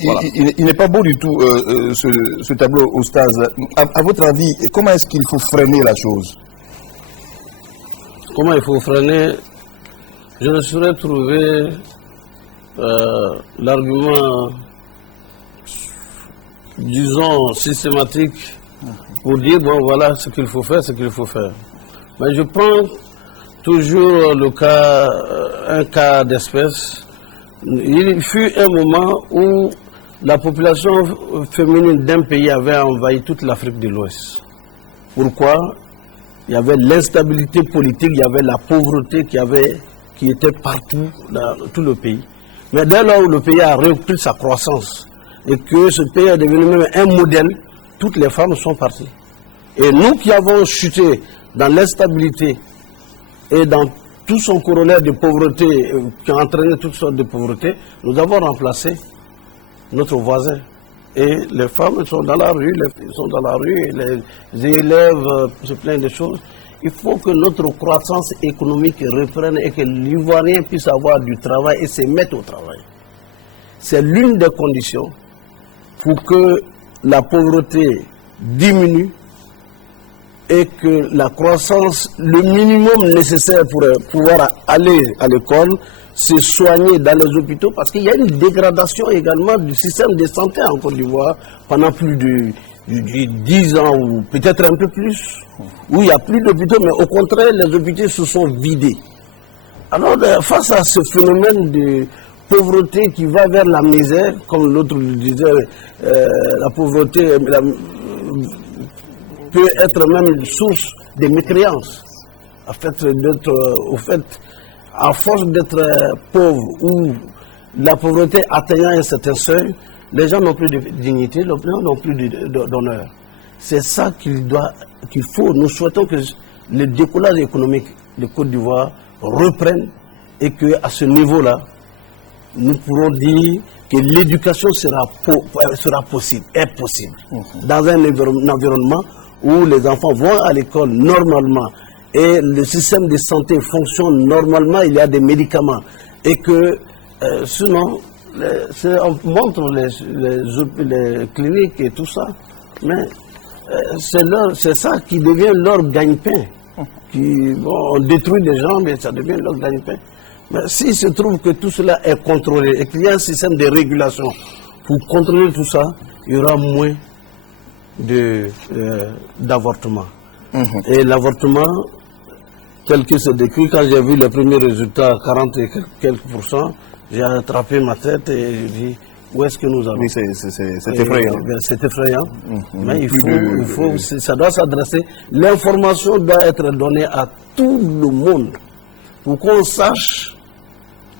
Voilà. Il n'est pas beau du tout ce tableau, Oustaz. À votre avis, comment est-ce qu'il faut freiner la chose? Comment il faut freiner? Je ne saurais trouver l'argument, disons, systématique pour dire, bon, voilà ce qu'il faut faire, ce qu'il faut faire. Mais je prends toujours un cas d'espèce. Il fut un moment où la population féminine d'un pays avait envahi toute l'Afrique de l'Ouest. Pourquoi? Il y avait l'instabilité politique, il y avait la pauvreté qui était partout dans tout le pays. Mais dès lors où le pays a repris sa croissance et que ce pays est devenu même un modèle, toutes les femmes sont parties. Et nous qui avons chuté dans l'instabilité et dans tout son corollaire de pauvreté, qui a entraîné toutes sortes de pauvreté, nous avons remplacé notre voisin. Et les femmes sont dans la rue, les filles sont dans la rue, et les élèves se plaignent de choses. Il faut que notre croissance économique reprenne et que l'Ivoirien puisse avoir du travail et se mettre au travail. C'est l'une des conditions pour que la pauvreté diminue et que la croissance, le minimum nécessaire pour pouvoir aller à l'école, se soigner dans les hôpitaux, parce qu'il y a une dégradation également du système de santé en Côte d'Ivoire pendant plus de 10 ans ou peut-être un peu plus, où il n'y a plus d'hôpitaux, mais au contraire, les hôpitaux se sont vidés. Alors, face à ce phénomène de pauvreté qui va vers la misère, comme l'autre le disait, la pauvreté peut être même source de mécréance. À force d'être pauvre ou la pauvreté atteignant un certain seuil, les gens n'ont plus de dignité, les gens n'ont plus d'honneur. C'est ça qu'il faut. Nous souhaitons que le décollage économique de Côte d'Ivoire reprenne et qu'à ce niveau-là, nous pourrons dire que l'éducation sera possible, est possible. Dans un environnement où les enfants vont à l'école normalement et le système de santé fonctionne normalement, il y a des médicaments. Et que sinon, on montre les cliniques et tout ça, mais c'est ça qui devient leur gagne-pain. On détruit des gens, mais ça devient leur gagne-pain. Mais s'il se trouve que tout cela est contrôlé et qu'il y a un système de régulation pour contrôler tout ça, il y aura moins d'avortements. Et l'avortement, tel que c'est décrit, quand j'ai vu les premiers résultats, 40 et quelques %, j'ai attrapé ma tête et j'ai dit, où est-ce que nous allons? Oui, c'est effrayant. C'est effrayant, mais ça doit s'adresser. L'information doit être donnée à tout le monde pour qu'on sache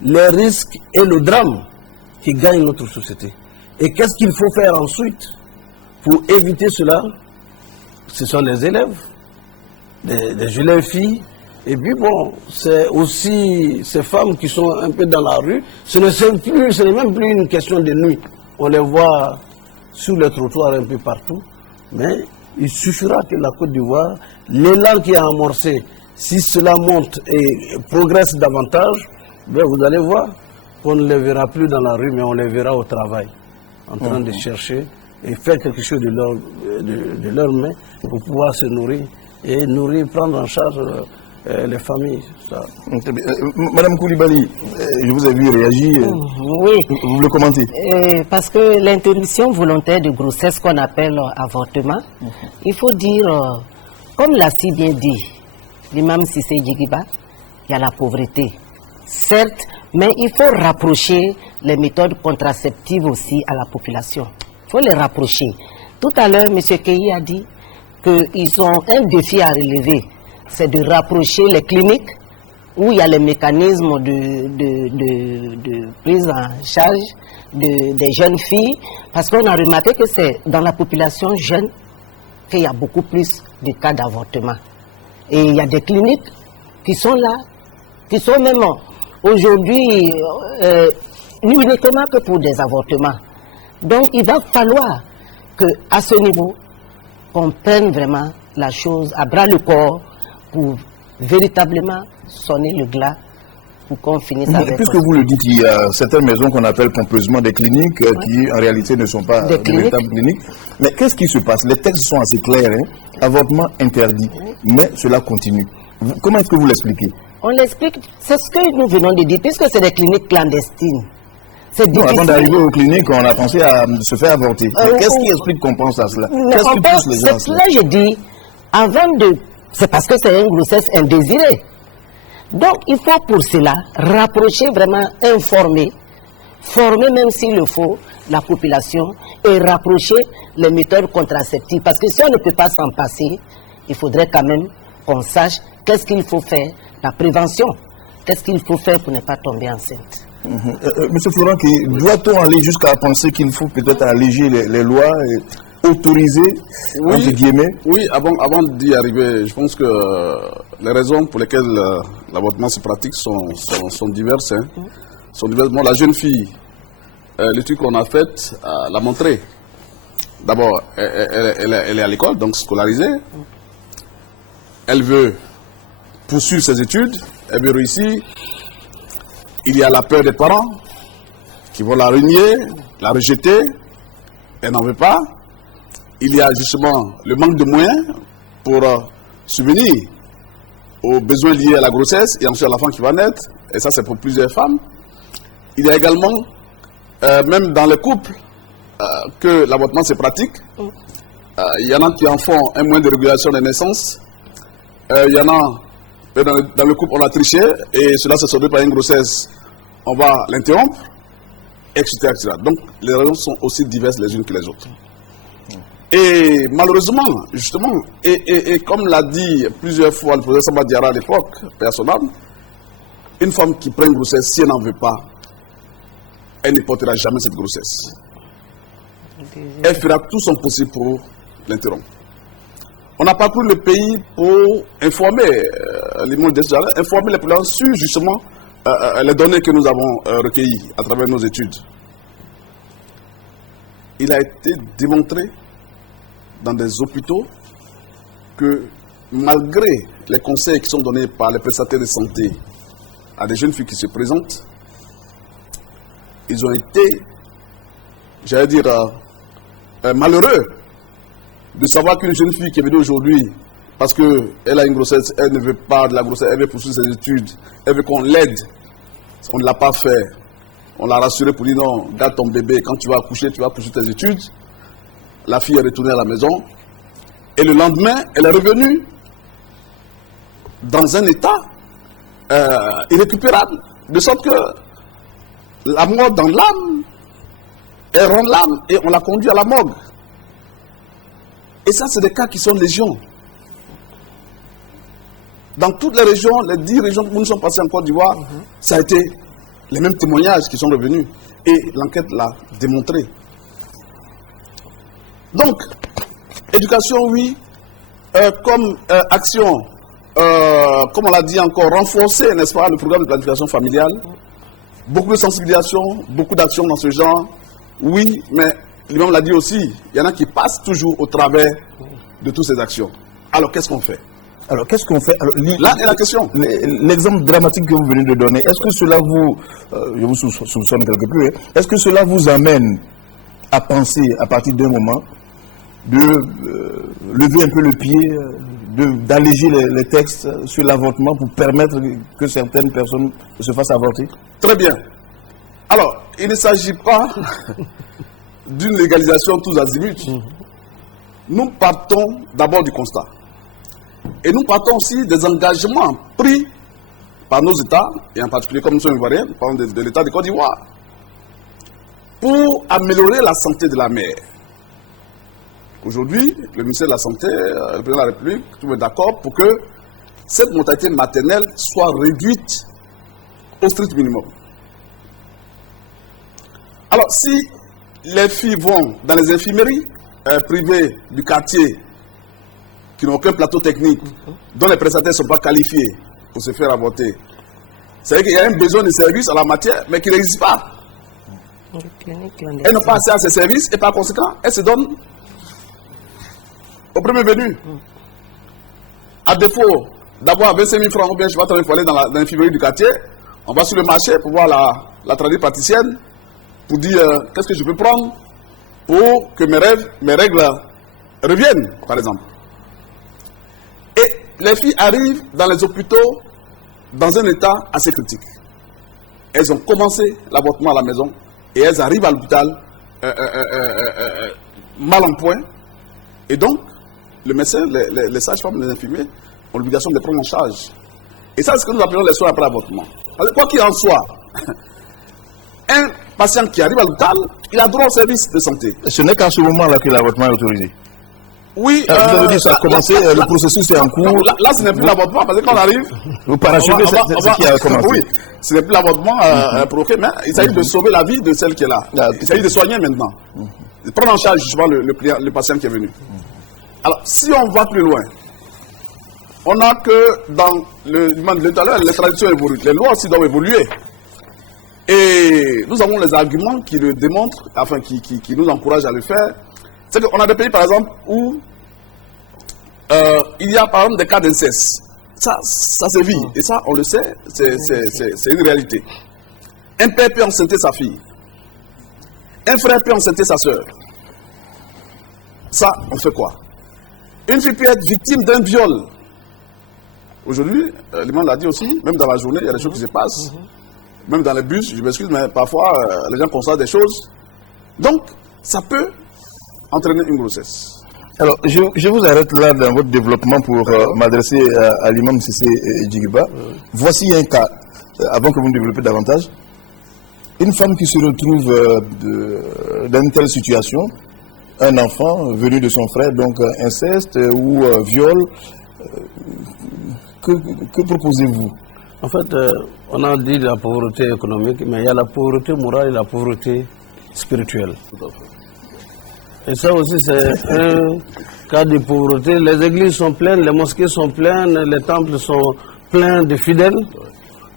les risques et le drame qui gagnent notre société. Et qu'est-ce qu'il faut faire ensuite pour éviter cela? Ce sont les élèves, les jeunes filles. Et puis bon, c'est aussi ces femmes qui sont un peu dans la rue. Ce n'est même plus une question de nuit. On les voit sur les trottoirs un peu partout. Mais il suffira que la Côte d'Ivoire, l'élan qui a amorcé, si cela monte et progresse davantage, bien vous allez voir qu'on ne les verra plus dans la rue, mais on les verra au travail, en train de chercher et faire quelque chose de leur main pour pouvoir se nourrir et prendre en charge les familles. Ça. Madame Koulibaly, je vous ai vu réagir. Oui. Vous le commentez? Parce que l'interruption volontaire de grossesse qu'on appelle avortement, il faut dire, comme l'a si bien dit l'imam Cissé Djigiba, il y a la pauvreté. Certes, mais il faut rapprocher les méthodes contraceptives aussi à la population. Il faut les rapprocher. Tout à l'heure, M. Keyi a dit qu'ils ont un défi à relever. C'est de rapprocher les cliniques où il y a les mécanismes de prise en charge des jeunes filles. Parce qu'on a remarqué que c'est dans la population jeune qu'il y a beaucoup plus de cas d'avortement. Et il y a des cliniques qui sont là, qui sont même aujourd'hui uniquement que pour des avortements. Donc il va falloir qu'à ce niveau, qu'on prenne vraiment la chose à bras le corps pour véritablement sonner le glas pour qu'on finisse avec... Puisque vous le dites, il y a certaines maisons qu'on appelle pompeusement des cliniques qui en réalité ne sont pas de véritables cliniques. Mais qu'est-ce qui se passe? Les textes sont assez clairs, avortement interdit, mais cela continue. Comment est-ce que vous l'expliquez? On l'explique, c'est ce que nous venons de dire, puisque c'est des cliniques clandestines. C'est difficile. Avant d'arriver aux cliniques, on a pensé à se faire avorter. Qu'est-ce qui explique qu'on pense à cela? Qu'est-ce qui pousse les gens à cela? Là, je dis, c'est parce que c'est une grossesse indésirée. Donc, il faut pour cela rapprocher, vraiment informer, former même s'il le faut, la population et rapprocher les méthodes contraceptives. Parce que si on ne peut pas s'en passer, il faudrait quand même qu'on sache qu'est-ce qu'il faut faire, la prévention. Qu'est-ce qu'il faut faire pour ne pas tomber enceinte? Monsieur Florent, doit-on aller jusqu'à penser qu'il faut peut-être alléger les lois et autoriser, entre guillemets? Oui, avant d'y arriver, je pense que les raisons pour lesquelles l'avortement se pratique sont diverses. Hein. Sont diverses. Bon, la jeune fille, l'étude qu'on a faite l'a montré. D'abord, elle est à l'école, donc scolarisée. Elle veut poursuivre ses études, elle veut réussir. Il y a la peur des parents qui vont la renier, la rejeter. Elle n'en veut pas. Il y a justement le manque de moyens pour subvenir aux besoins liés à la grossesse et ensuite à l'enfant qui va naître. Et ça, c'est pour plusieurs femmes. Il y a également, même dans les couples, que l'avortement se pratique. Il y en a qui en font un moyen de régulation des naissances. Il y en a, dans le couple, on a triché et cela se solde par une grossesse. On va l'interrompre, etc., etc. Donc, les raisons sont aussi diverses les unes que les autres. Et malheureusement, justement, et comme l'a dit plusieurs fois le professeur Samba Diarra à l'époque, personnellement, une femme qui prend une grossesse, si elle n'en veut pas, elle ne portera jamais cette grossesse. Elle fera tout son possible pour l'interrompre. On a parcouru le pays pour informer les monde informer les populations sur justement les données que nous avons recueillies à travers nos études. Il a été démontré dans des hôpitaux que malgré les conseils qui sont donnés par les prestataires de santé à des jeunes filles qui se présentent, ils ont été, j'allais dire, malheureux de savoir qu'une jeune fille qui est venue aujourd'hui parce qu'elle a une grossesse, elle ne veut pas de la grossesse, elle veut poursuivre ses études, elle veut qu'on l'aide. On ne l'a pas fait. On l'a rassuré pour dire non, garde ton bébé, quand tu vas accoucher, tu vas poursuivre tes études. La fille est retournée à la maison. Et le lendemain, elle est revenue dans un état irrécupérable. De sorte que la mort dans l'âme, elle rend l'âme et on l'a conduit à la morgue. Et ça, c'est des cas qui sont légion. Dans toutes les régions, les 10 régions où nous sommes passés en Côte d'Ivoire, ça a été les mêmes témoignages qui sont revenus. Et l'enquête l'a démontré. Donc, éducation, oui, comme action, comme on l'a dit encore, renforcer, n'est-ce pas, le programme de planification familiale. Beaucoup de sensibilisation, beaucoup d'actions dans ce genre. Oui, mais lui-même l'a dit aussi, il y en a qui passent toujours au travers de toutes ces actions. Alors, qu'est-ce qu'on fait? Alors, qu'est-ce qu'on fait? Alors, là est la question. L'exemple dramatique que vous venez de donner, est-ce que cela vous, je vous soupçonne quelque peu, hein, est-ce que cela vous amène à penser, à partir d'un moment, de lever un peu le pied, d'alléger les textes sur l'avortement pour permettre que certaines personnes se fassent avorter? Très bien. Alors, il ne s'agit pas d'une légalisation tous azimuts. Nous partons d'abord du constat. Et nous partons aussi des engagements pris par nos États, et en particulier comme nous sommes ivoiriens, nous parlons de l'État de Côte d'Ivoire, pour améliorer la santé de la mère. Aujourd'hui, le ministère de la Santé, le président de la République, tout le monde est d'accord pour que cette mortalité maternelle soit réduite au strict minimum. Alors, si les filles vont dans les infirmeries privées du quartier, qui n'ont aucun plateau technique, dont les prestataires ne sont pas qualifiés pour se faire avorter, c'est-à-dire qu'il y a un besoin de services en la matière, mais qui n'existe pas. Elles n'ont pas accès à ces services et par conséquent, elles se donnent au premier venu. À défaut d'avoir 25 000 francs, ou bien je vais attendre, il faut aller dans l'infirmerie du quartier, on va sur le marché pour voir la tradipraticienne, pour dire qu'est-ce que je peux prendre pour que mes règles reviennent, par exemple. Et les filles arrivent dans les hôpitaux dans un état assez critique. Elles ont commencé l'avortement à la maison et elles arrivent à l'hôpital mal en point. Et donc, le médecin, les sages-femmes, les infirmiers ont l'obligation de les prendre en charge. Et ça, c'est ce que nous appelons les soins après avortement. Quoi qu'il en soit, un patient qui arrive à l'hôpital, il a droit au service de santé. Ce n'est qu'à ce moment-là que l'avortement est autorisé. Oui, vous avez dit que ça a commencé, le processus est en cours. Là, ce n'est plus l'avortement, parce que quand on arrive... Vous parachutez ce qui a commencé. Oui, ce n'est plus l'avortement provoqué, mais il s'agit de sauver la vie de celle qui est là. Il s'agit de soigner maintenant. De prendre en charge justement le patient qui est venu. Alors, si on va plus loin, on a que dans les traditions évoluent, les lois aussi doivent évoluer. Et nous avons les arguments qui le démontrent, enfin qui nous encouragent à le faire. C'est qu'on a des pays, par exemple, où il y a, par exemple, des cas d'inceste. Ça se vit. Et ça, on le sait, c'est une réalité. Un père peut enceinter sa fille. Un frère peut enceinter sa soeur. Ça, on fait quoi? Une fille peut être victime d'un viol. Aujourd'hui, l'imam l'a dit aussi, même dans la journée, il y a des choses qui se passent. Même dans les bus, je m'excuse, mais parfois, les gens constatent des choses. Donc, ça peut entraîner une grossesse. Alors, je vous arrête là dans votre développement pour m'adresser à l'imam Cissé Djigba. Voici un cas, avant que vous ne développez davantage. Une femme qui se retrouve dans une telle situation, un enfant venu de son frère, donc inceste ou viol, que proposez-vous? En fait, on a dit la pauvreté économique, mais il y a la pauvreté morale et la pauvreté spirituelle. Et ça aussi, c'est un cas de pauvreté. Les églises sont pleines, les mosquées sont pleines, les temples sont pleins de fidèles.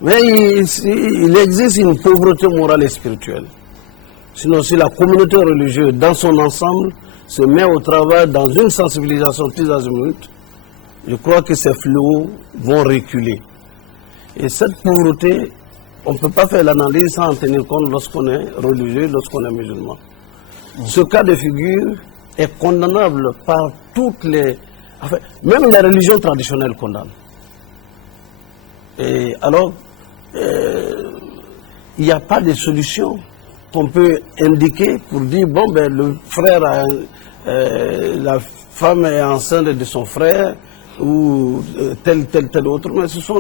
Mais il existe une pauvreté morale et spirituelle. Sinon, si la communauté religieuse, dans son ensemble, se met au travail dans une sensibilisation plus azimut, je crois que ces fléaux vont reculer. Et cette pauvreté, on ne peut pas faire l'analyse sans en tenir compte lorsqu'on est religieux, lorsqu'on est musulman. Ce cas de figure est condamnable par toutes les... Enfin, même les religions traditionnelles condamnent. Et alors, il n'y a pas de solution qu'on peut indiquer pour dire, bon, ben, le frère, la femme est enceinte de son frère, ou tel autre, mais ce sont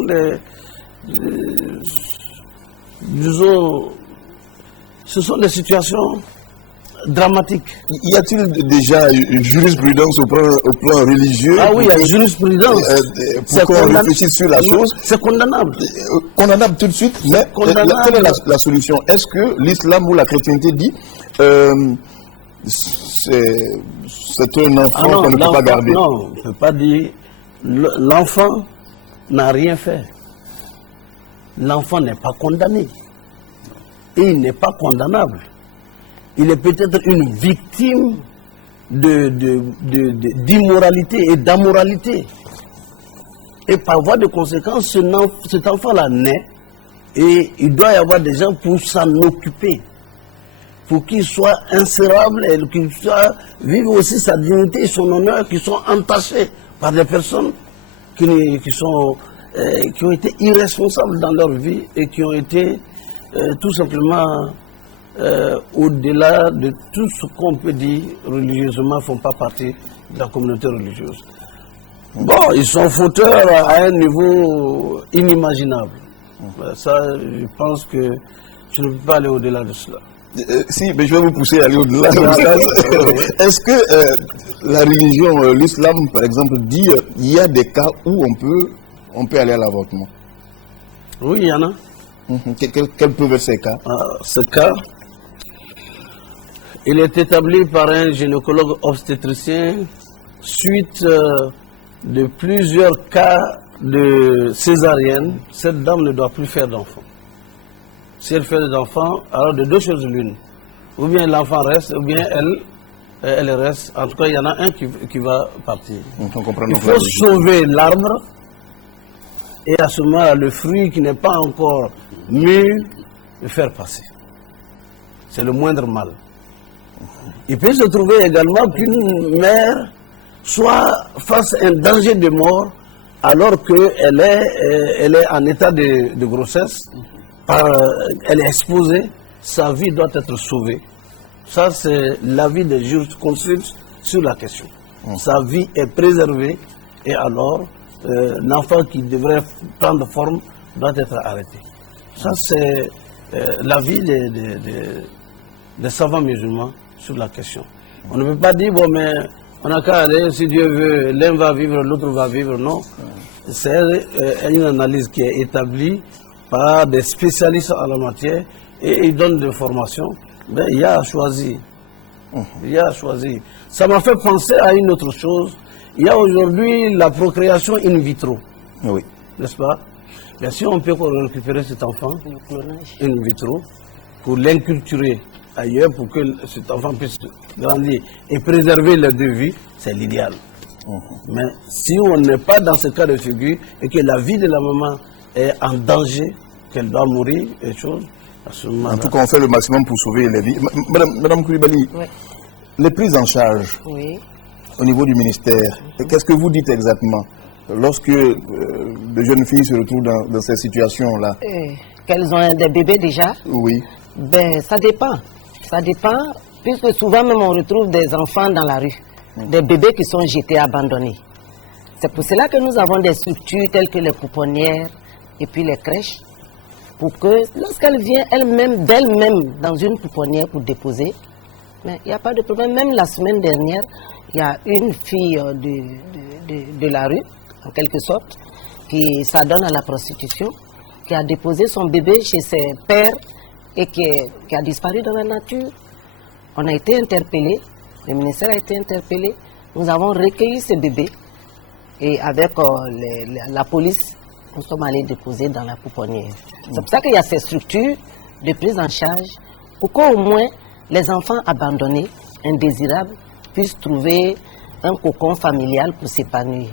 disons, ce sont des situations dramatiques. Y a-t-il déjà une jurisprudence au plan religieux? Ah oui, il y a une jurisprudence. Pour qu'on réfléchisse sur la chose. C'est condamnable. Condamnable tout de suite, mais quelle est la solution? Est-ce que l'islam ou la chrétienté dit c'est un enfant qu'on ne peut pas garder? Non, on ne peut pas dire. L'enfant n'a rien fait. L'enfant n'est pas condamné. Et il n'est pas condamnable. Il est peut-être une victime d'immoralité et d'amoralité. Et par voie de conséquence, cet enfant-là naît et il doit y avoir des gens pour s'en occuper. Pour qu'il soit insérable et qu'il vive aussi sa dignité et son honneur qui sont entachés par des personnes qui ont été irresponsables dans leur vie et qui ont été tout simplement au-delà de tout ce qu'on peut dire religieusement, ne font pas partie de la communauté religieuse. Bon, ils sont fauteurs à un niveau inimaginable. Ça, je pense que je ne peux pas aller au-delà de cela. Si, mais je vais vous pousser à aller au-delà. Est-ce que la religion, l'islam par exemple, dit qu'il y a des cas où on peut aller à l'avortement? Oui, il y en a. Quels peuvent être ces cas? Ce cas, il est établi par un gynécologue obstétricien suite de plusieurs cas de césarienne. Cette dame ne doit plus faire d'enfant. Si elle fait des enfants, alors de deux choses l'une. Ou bien l'enfant reste, ou bien elle reste. En tout cas, il y en a un qui va partir. Il faut sauver l'arbre. Et à ce moment-là, le fruit qui n'est pas encore mûr, le faire passer. C'est le moindre mal. Il peut se trouver également qu'une mère soit face à un danger de mort alors qu'elle est en état de grossesse. Elle est exposée, sa vie doit être sauvée. Ça, c'est l'avis des jurisconsultes sur la question. Sa vie est préservée et alors l'enfant qui devrait prendre forme doit être arrêté. Ça, c'est l'avis des savants musulmans sur la question. On ne peut pas dire, bon, mais on n'a qu'à aller, si Dieu veut, l'un va vivre, l'autre va vivre. Non. C'est une analyse qui est établie par des spécialistes en la matière et ils donnent des formations. Ben, il a choisi. Il a choisi. Ça m'a fait penser à une autre chose. Il y a aujourd'hui la procréation in vitro. Oui. N'est-ce pas? Bien sûr, on peut récupérer cet enfant in vitro pour l'inculturer ailleurs pour que cet enfant puisse grandir et préserver les deux vies, c'est l'idéal. Mais si on n'est pas dans ce cas de figure et que la vie de la maman est en danger, qu'elle doit mourir, et choses, en tout cas, on fait le maximum pour sauver les vies. Madame Koulibaly, oui. Les prises en charge au niveau du ministère, qu'est-ce que vous dites exactement lorsque de jeunes filles se retrouvent dans ces situations-là? Qu'elles ont des bébés déjà? Oui. Ben, ça dépend. Ça dépend, puisque souvent même on retrouve des enfants dans la rue, des bébés qui sont jetés, abandonnés. C'est pour cela que nous avons des structures telles que les pouponnières et puis les crèches, pour que lorsqu'elle vient elle-même, d'elle-même, dans une pouponnière pour déposer, mais il n'y a pas de problème. Même la semaine dernière, il y a une fille de la rue, en quelque sorte, qui s'adonne à la prostitution, qui a déposé son bébé chez ses pères et qui a disparu dans la nature. On a été interpellés, le ministère a été interpellé, nous avons recueilli ce bébé et avec la police, nous sommes allés déposer dans la pouponnière. C'est pour ça qu'il y a ces structures de prise en charge pour qu'au moins les enfants abandonnés, indésirables, puissent trouver un cocon familial pour s'épanouir.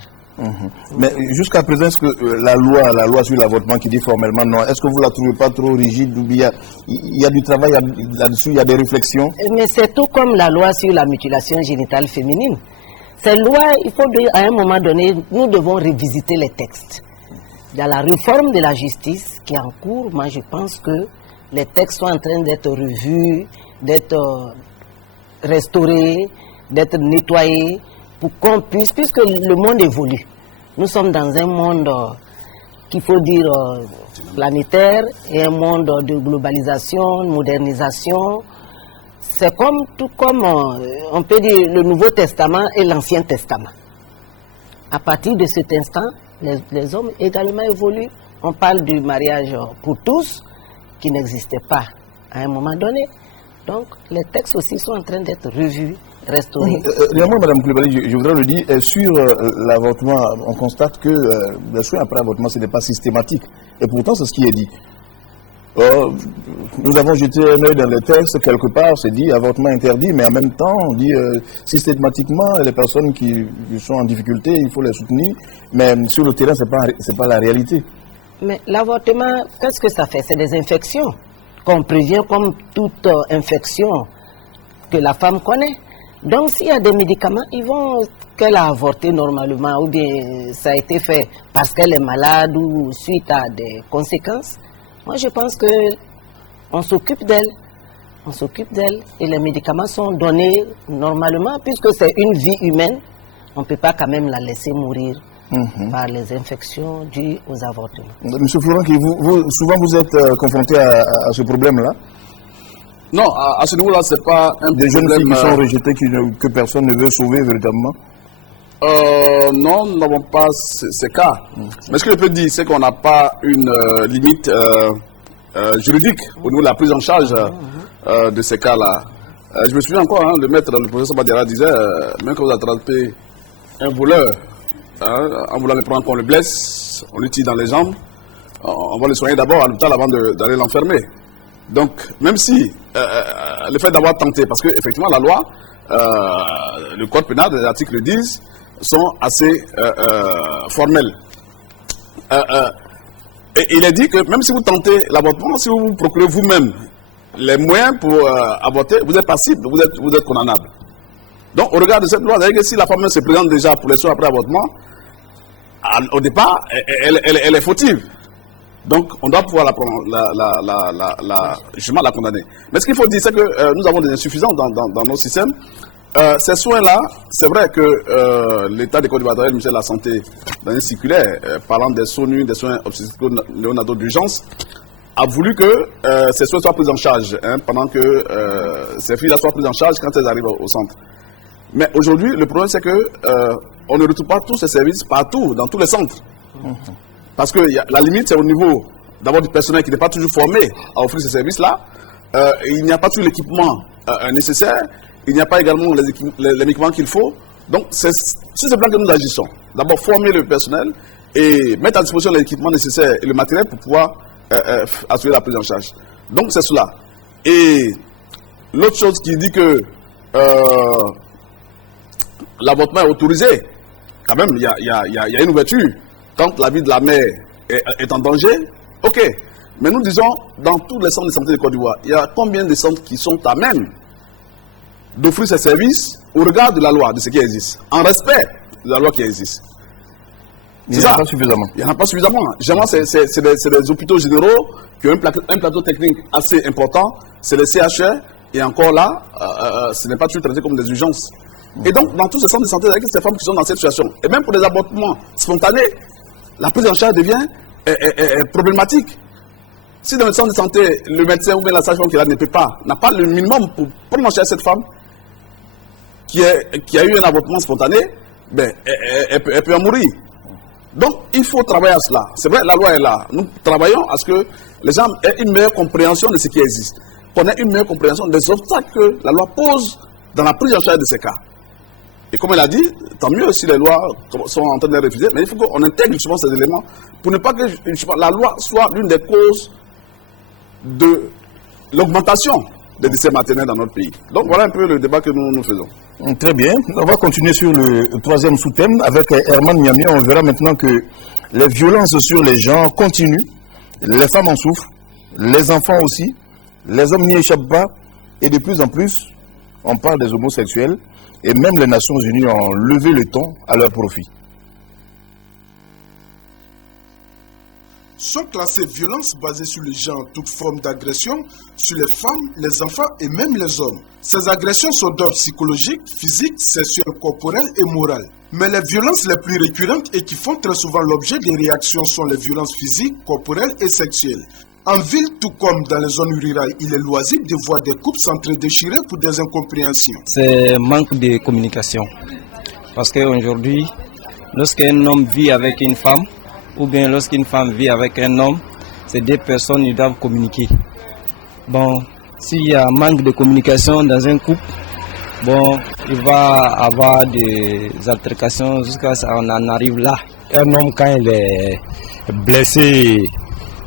Mais jusqu'à présent, est-ce que la loi sur l'avortement qui dit formellement non, est-ce que vous ne la trouvez pas trop rigide ou bien il y a du travail là-dessus, il y a des réflexions? Mais c'est tout comme la loi sur la mutilation génitale féminine. Ces lois, il faut à un moment donné, nous devons revisiter les textes. Il y a la réforme de la justice qui est en cours. Moi, je pense que les textes sont en train d'être revus, d'être restaurés, d'être nettoyés, pour qu'on puisse, puisque le monde évolue. Nous sommes dans un monde qu'il faut dire planétaire et un monde de globalisation, de modernisation. C'est tout comme, on peut dire, le Nouveau Testament et l'Ancien Testament. À partir de cet instant, les hommes également évoluent. On parle du mariage pour tous, qui n'existait pas à un moment donné. Donc, les textes aussi sont en train d'être revus, restaurés. Réellement, Mme Koulibaly, je voudrais le dire, sur l'avortement, on constate que le soin après l'avortement, ce n'est pas systématique. Et pourtant, c'est ce qui est dit. Nous avons jeté un œil dans les textes, quelque part, c'est dit avortement interdit, mais en même temps, on dit systématiquement, les personnes qui sont en difficulté, il faut les soutenir, mais sur le terrain, ce n'est pas la réalité. Mais l'avortement, qu'est-ce que ça fait? C'est des infections qu'on prévient comme toute infection que la femme connaît. Donc, s'il y a des médicaments, ils vont qu'elle a avorté normalement, ou bien ça a été fait parce qu'elle est malade ou suite à des conséquences. Moi, je pense qu'on s'occupe d'elle. On s'occupe d'elle et les médicaments sont donnés normalement, puisque c'est une vie humaine. On ne peut pas quand même la laisser mourir par les infections dues aux avortements. Monsieur Florent, souvent vous êtes confronté à ce problème-là? Non, à ce niveau-là, ce n'est pas un des problème... jeunes filles qui sont rejetées, que personne ne veut sauver véritablement? Non, nous n'avons pas ces cas. Mais ce que je peux dire, c'est qu'on n'a pas une limite juridique au niveau de la prise en charge de ces cas-là. Je me souviens encore, le professeur Badiara disait, même quand vous attrapez un voleur, en voulant le prendre, qu'on le blesse, on le tire dans les jambes, on va le soigner d'abord à l'hôpital avant d'aller l'enfermer. Donc, même si le fait d'avoir tenté, parce qu'effectivement la loi, le code pénal, les articles 10, sont assez formels. Et il est dit que même si vous tentez l'avortement, si vous vous procurez vous-même les moyens pour avorter, vous êtes passible, vous êtes condamnable. Donc, au regard de cette loi, c'est-à-dire que si la femme se présente déjà pour les soins après avortement, au départ, elle est fautive. Donc, on doit pouvoir justement la condamner. Mais ce qu'il faut dire, c'est que nous avons des insuffisances dans nos systèmes. Ces soins-là, c'est vrai que l'État de Côte d'Ivoire, le ministère de la Santé, dans une circulaire parlant des SONU, des soins obstétrico-néonataux d'urgence, a voulu que ces soins soient pris en charge, pendant que ces filles-là soient prises en charge quand elles arrivent au centre. Mais aujourd'hui, le problème, c'est que on ne retrouve pas tous ces services partout, dans tous les centres. Parce que la limite, c'est au niveau d'abord du personnel qui n'est pas toujours formé à offrir ces services-là. Il n'y a pas tout l'équipement nécessaire. Il n'y a pas également les médicaments qu'il faut. Donc, c'est sur ce plan que nous agissons. D'abord, former le personnel et mettre à disposition les équipements nécessaires et le matériel pour pouvoir assurer la prise en charge. Donc, c'est cela. Et l'autre chose qui dit que l'avortement est autorisé, quand même, il y a une ouverture. Quand la vie de la mère est en danger, ok. Mais nous disons, dans tous les centres de santé de Côte d'Ivoire, il y a combien de centres qui sont à même d'offrir ces services au regard de la loi, de ce qui existe, en respect de la loi qui existe. Il n'y en a pas suffisamment. Il n'y en a pas suffisamment. Généralement, c'est des hôpitaux généraux qui ont un plateau technique assez important. C'est les CHR. Et encore là, ce n'est pas toujours traité comme des urgences. Et donc, dans tous ces centres de santé, avec ces femmes qui sont dans cette situation, et même pour des avortements spontanés, la prise en charge devient problématique. Si dans le centre de santé, le médecin ou bien la sage-femme qui est là n'a pas le minimum pour prendre en charge cette femme qui a eu un avortement spontané, ben, elle peut en mourir. Donc, il faut travailler à cela. C'est vrai, la loi est là. Nous travaillons à ce que les gens aient une meilleure compréhension de ce qui existe. Qu'on ait une meilleure compréhension des obstacles que la loi pose dans la prise en charge de ces cas. Et comme elle a dit, tant mieux si les lois sont en train de les refuser, mais il faut qu'on intègre justement ces éléments pour ne pas que la loi soit l'une des causes de l'augmentation des décès maternels dans notre pays. Donc voilà un peu le débat que nous faisons. Très bien. On va continuer sur le troisième sous-thème avec Herman Miami. On verra maintenant que les violences sur les gens continuent. Les femmes en souffrent, les enfants aussi, les hommes n'y échappent pas. Et de plus en plus, on parle des homosexuels. Et même les Nations Unies ont levé le ton à leur profit. Sont classées violences basées sur le genre, toute forme d'agression sur les femmes, les enfants et même les hommes. Ces agressions sont d'ordre psychologique, physique, sexuel, corporel et moral. Mais les violences les plus récurrentes et qui font très souvent l'objet des réactions sont les violences physiques, corporelles et sexuelles. En ville, tout comme dans les zones rurales, il est loisible de voir des couples s'entre-déchirer pour des incompréhensions. C'est manque de communication. Parce qu'aujourd'hui, lorsqu'un homme vit avec une femme, ou bien lorsqu'une femme vit avec un homme, ces deux personnes ils doivent communiquer. Bon, s'il y a manque de communication dans un couple, bon, il va avoir des altercations jusqu'à ce qu'on en arrive là. Un homme, quand il est blessé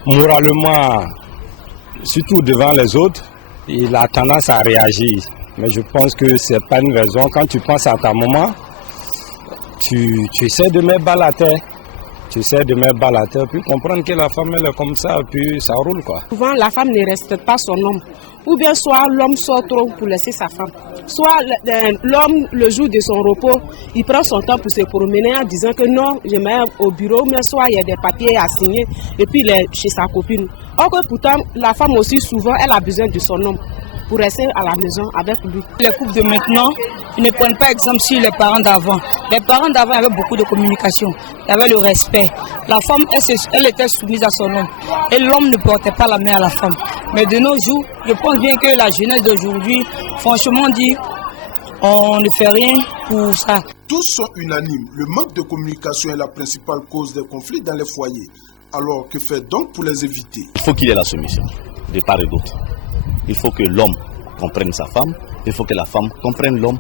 moralement, surtout devant les autres, il a tendance à réagir. Mais je pense que ce n'est pas une raison. Quand tu penses à ta maman, tu essaies de mettre balle à terre. Tu essaies de mettre balle à terre, puis comprendre que la femme elle est comme ça, puis ça roule quoi. Souvent la femme ne respecte pas son homme. Ou bien soit l'homme sort trop pour laisser sa femme. Soit l'homme, le jour de son repos, il prend son temps pour se promener en disant que non, je mets au bureau, mais soit il y a des papiers à signer, et puis il est chez sa copine. Or que pourtant, la femme aussi, souvent, elle a besoin de son homme pour rester à la maison avec lui. Les couples de maintenant, ils ne prennent pas exemple sur les parents d'avant. Les parents d'avant avaient beaucoup de communication, il y avait le respect. La femme, elle était soumise à son homme. Et l'homme ne portait pas la main à la femme. Mais de nos jours, je pense bien que la jeunesse d'aujourd'hui, franchement dit, on ne fait rien pour ça. Tous sont unanimes. Le manque de communication est la principale cause des conflits dans les foyers. Alors que faire donc pour les éviter? Il faut qu'il y ait la soumission, de part et d'autre. Il faut que l'homme comprenne sa femme, il faut que la femme comprenne l'homme.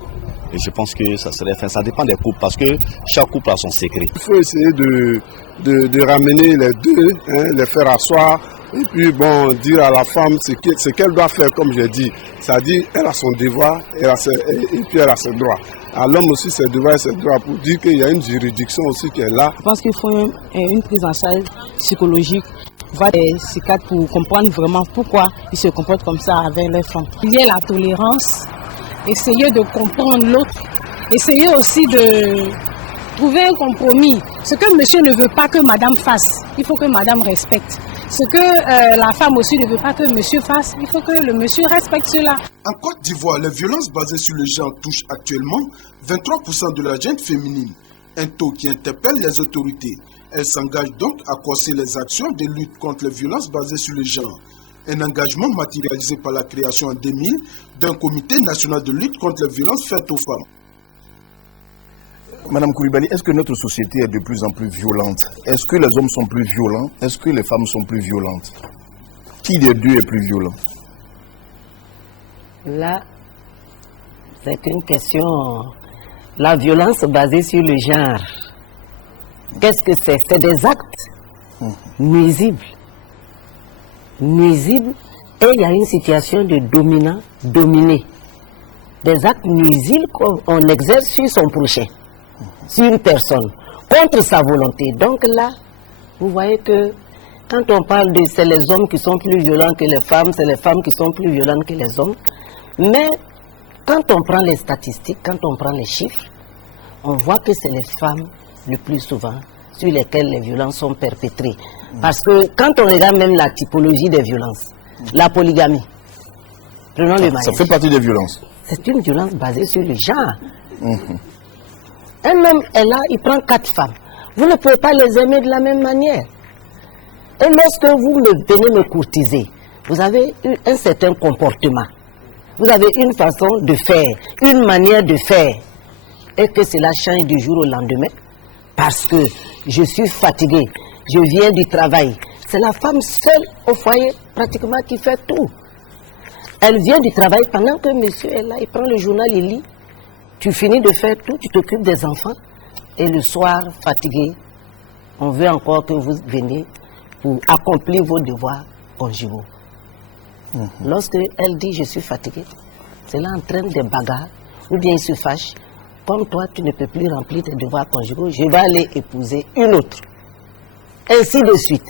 Et je pense que ça serait fin. Ça dépend des couples parce que chaque couple a son secret. Il faut essayer de ramener les deux, les faire asseoir et puis bon, dire à la femme ce qu'elle doit faire, comme j'ai dit. C'est-à-dire, elle a son devoir et puis elle a ses droits. À l'homme aussi, ses devoirs et ses droits pour dire qu'il y a une juridiction aussi qui est là. Je pense qu'il faut une prise en charge psychologique. Voir des psychiatres pour comprendre vraiment pourquoi ils se comportent comme ça avec les femmes. Il y a la tolérance, essayer de comprendre l'autre, essayer aussi trouver un compromis. Ce que monsieur ne veut pas que madame fasse, il faut que madame respecte. Ce que la femme aussi ne veut pas que monsieur fasse, il faut que le monsieur respecte cela. En Côte d'Ivoire, les violences basées sur le genre touchent actuellement 23% de la gente féminine, un taux qui interpelle les autorités. Elles s'engagent donc à corser les actions de lutte contre les violences basées sur le genre. Un engagement matérialisé par la création en 2000 d'un comité national de lutte contre les violences faites aux femmes. Madame Koulibaly, est-ce que notre société est de plus en plus violente? Est-ce que les hommes sont plus violents? Est-ce que les femmes sont plus violentes? Qui des deux est plus violent? Là, c'est une question. La violence basée sur le genre, qu'est-ce que c'est? C'est des actes nuisibles. Nuisibles, et il y a une situation de dominant-dominé. Des actes nuisibles qu'on exerce sur son prochain, sur une personne, contre sa volonté. Donc là, vous voyez que quand on parle de c'est les hommes qui sont plus violents que les femmes, c'est les femmes qui sont plus violentes que les hommes. Mais quand on prend les statistiques, quand on prend les chiffres, on voit que c'est les femmes le plus souvent sur lesquelles les violences sont perpétrées. Parce que quand on regarde même la typologie des violences, la polygamie, prenons le mariage. Ça fait partie des violences. C'est une violence basée sur le genre. Un homme est là, il prend 4 femmes. Vous ne pouvez pas les aimer de la même manière. Et lorsque vous venez me courtiser, vous avez un certain comportement. Vous avez une façon de faire, une manière de faire. Et que cela change du jour au lendemain. Parce que je suis fatigué, je viens du travail. C'est la femme seule au foyer pratiquement qui fait tout. Elle vient du travail pendant que monsieur est là, il prend le journal, il lit. Tu finis de faire tout, tu t'occupes des enfants. Et le soir, fatigué, on veut encore que vous veniez pour accomplir vos devoirs conjugaux. Lorsque elle dit je suis fatiguée, cela entraîne des bagarres, ou bien il se fâche. Comme toi, tu ne peux plus remplir tes devoirs conjugaux, je vais aller épouser une autre. Ainsi de suite.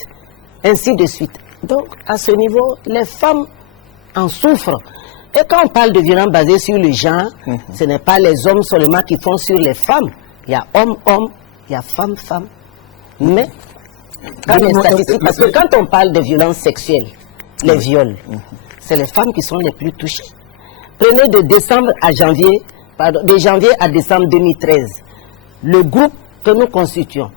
Ainsi de suite. Donc, à ce niveau, les femmes en souffrent. Et quand on parle de violence basée sur le genre, ce n'est pas les hommes seulement qui font sur les femmes. Il y a homme-homme, il y a femme-femme. Mais, quand les statistiques, parce que quand on parle de violences sexuelles, les viols, c'est les femmes qui sont les plus touchées. Prenez de décembre à janvier, de janvier à décembre 2013, le groupe que nous constituons,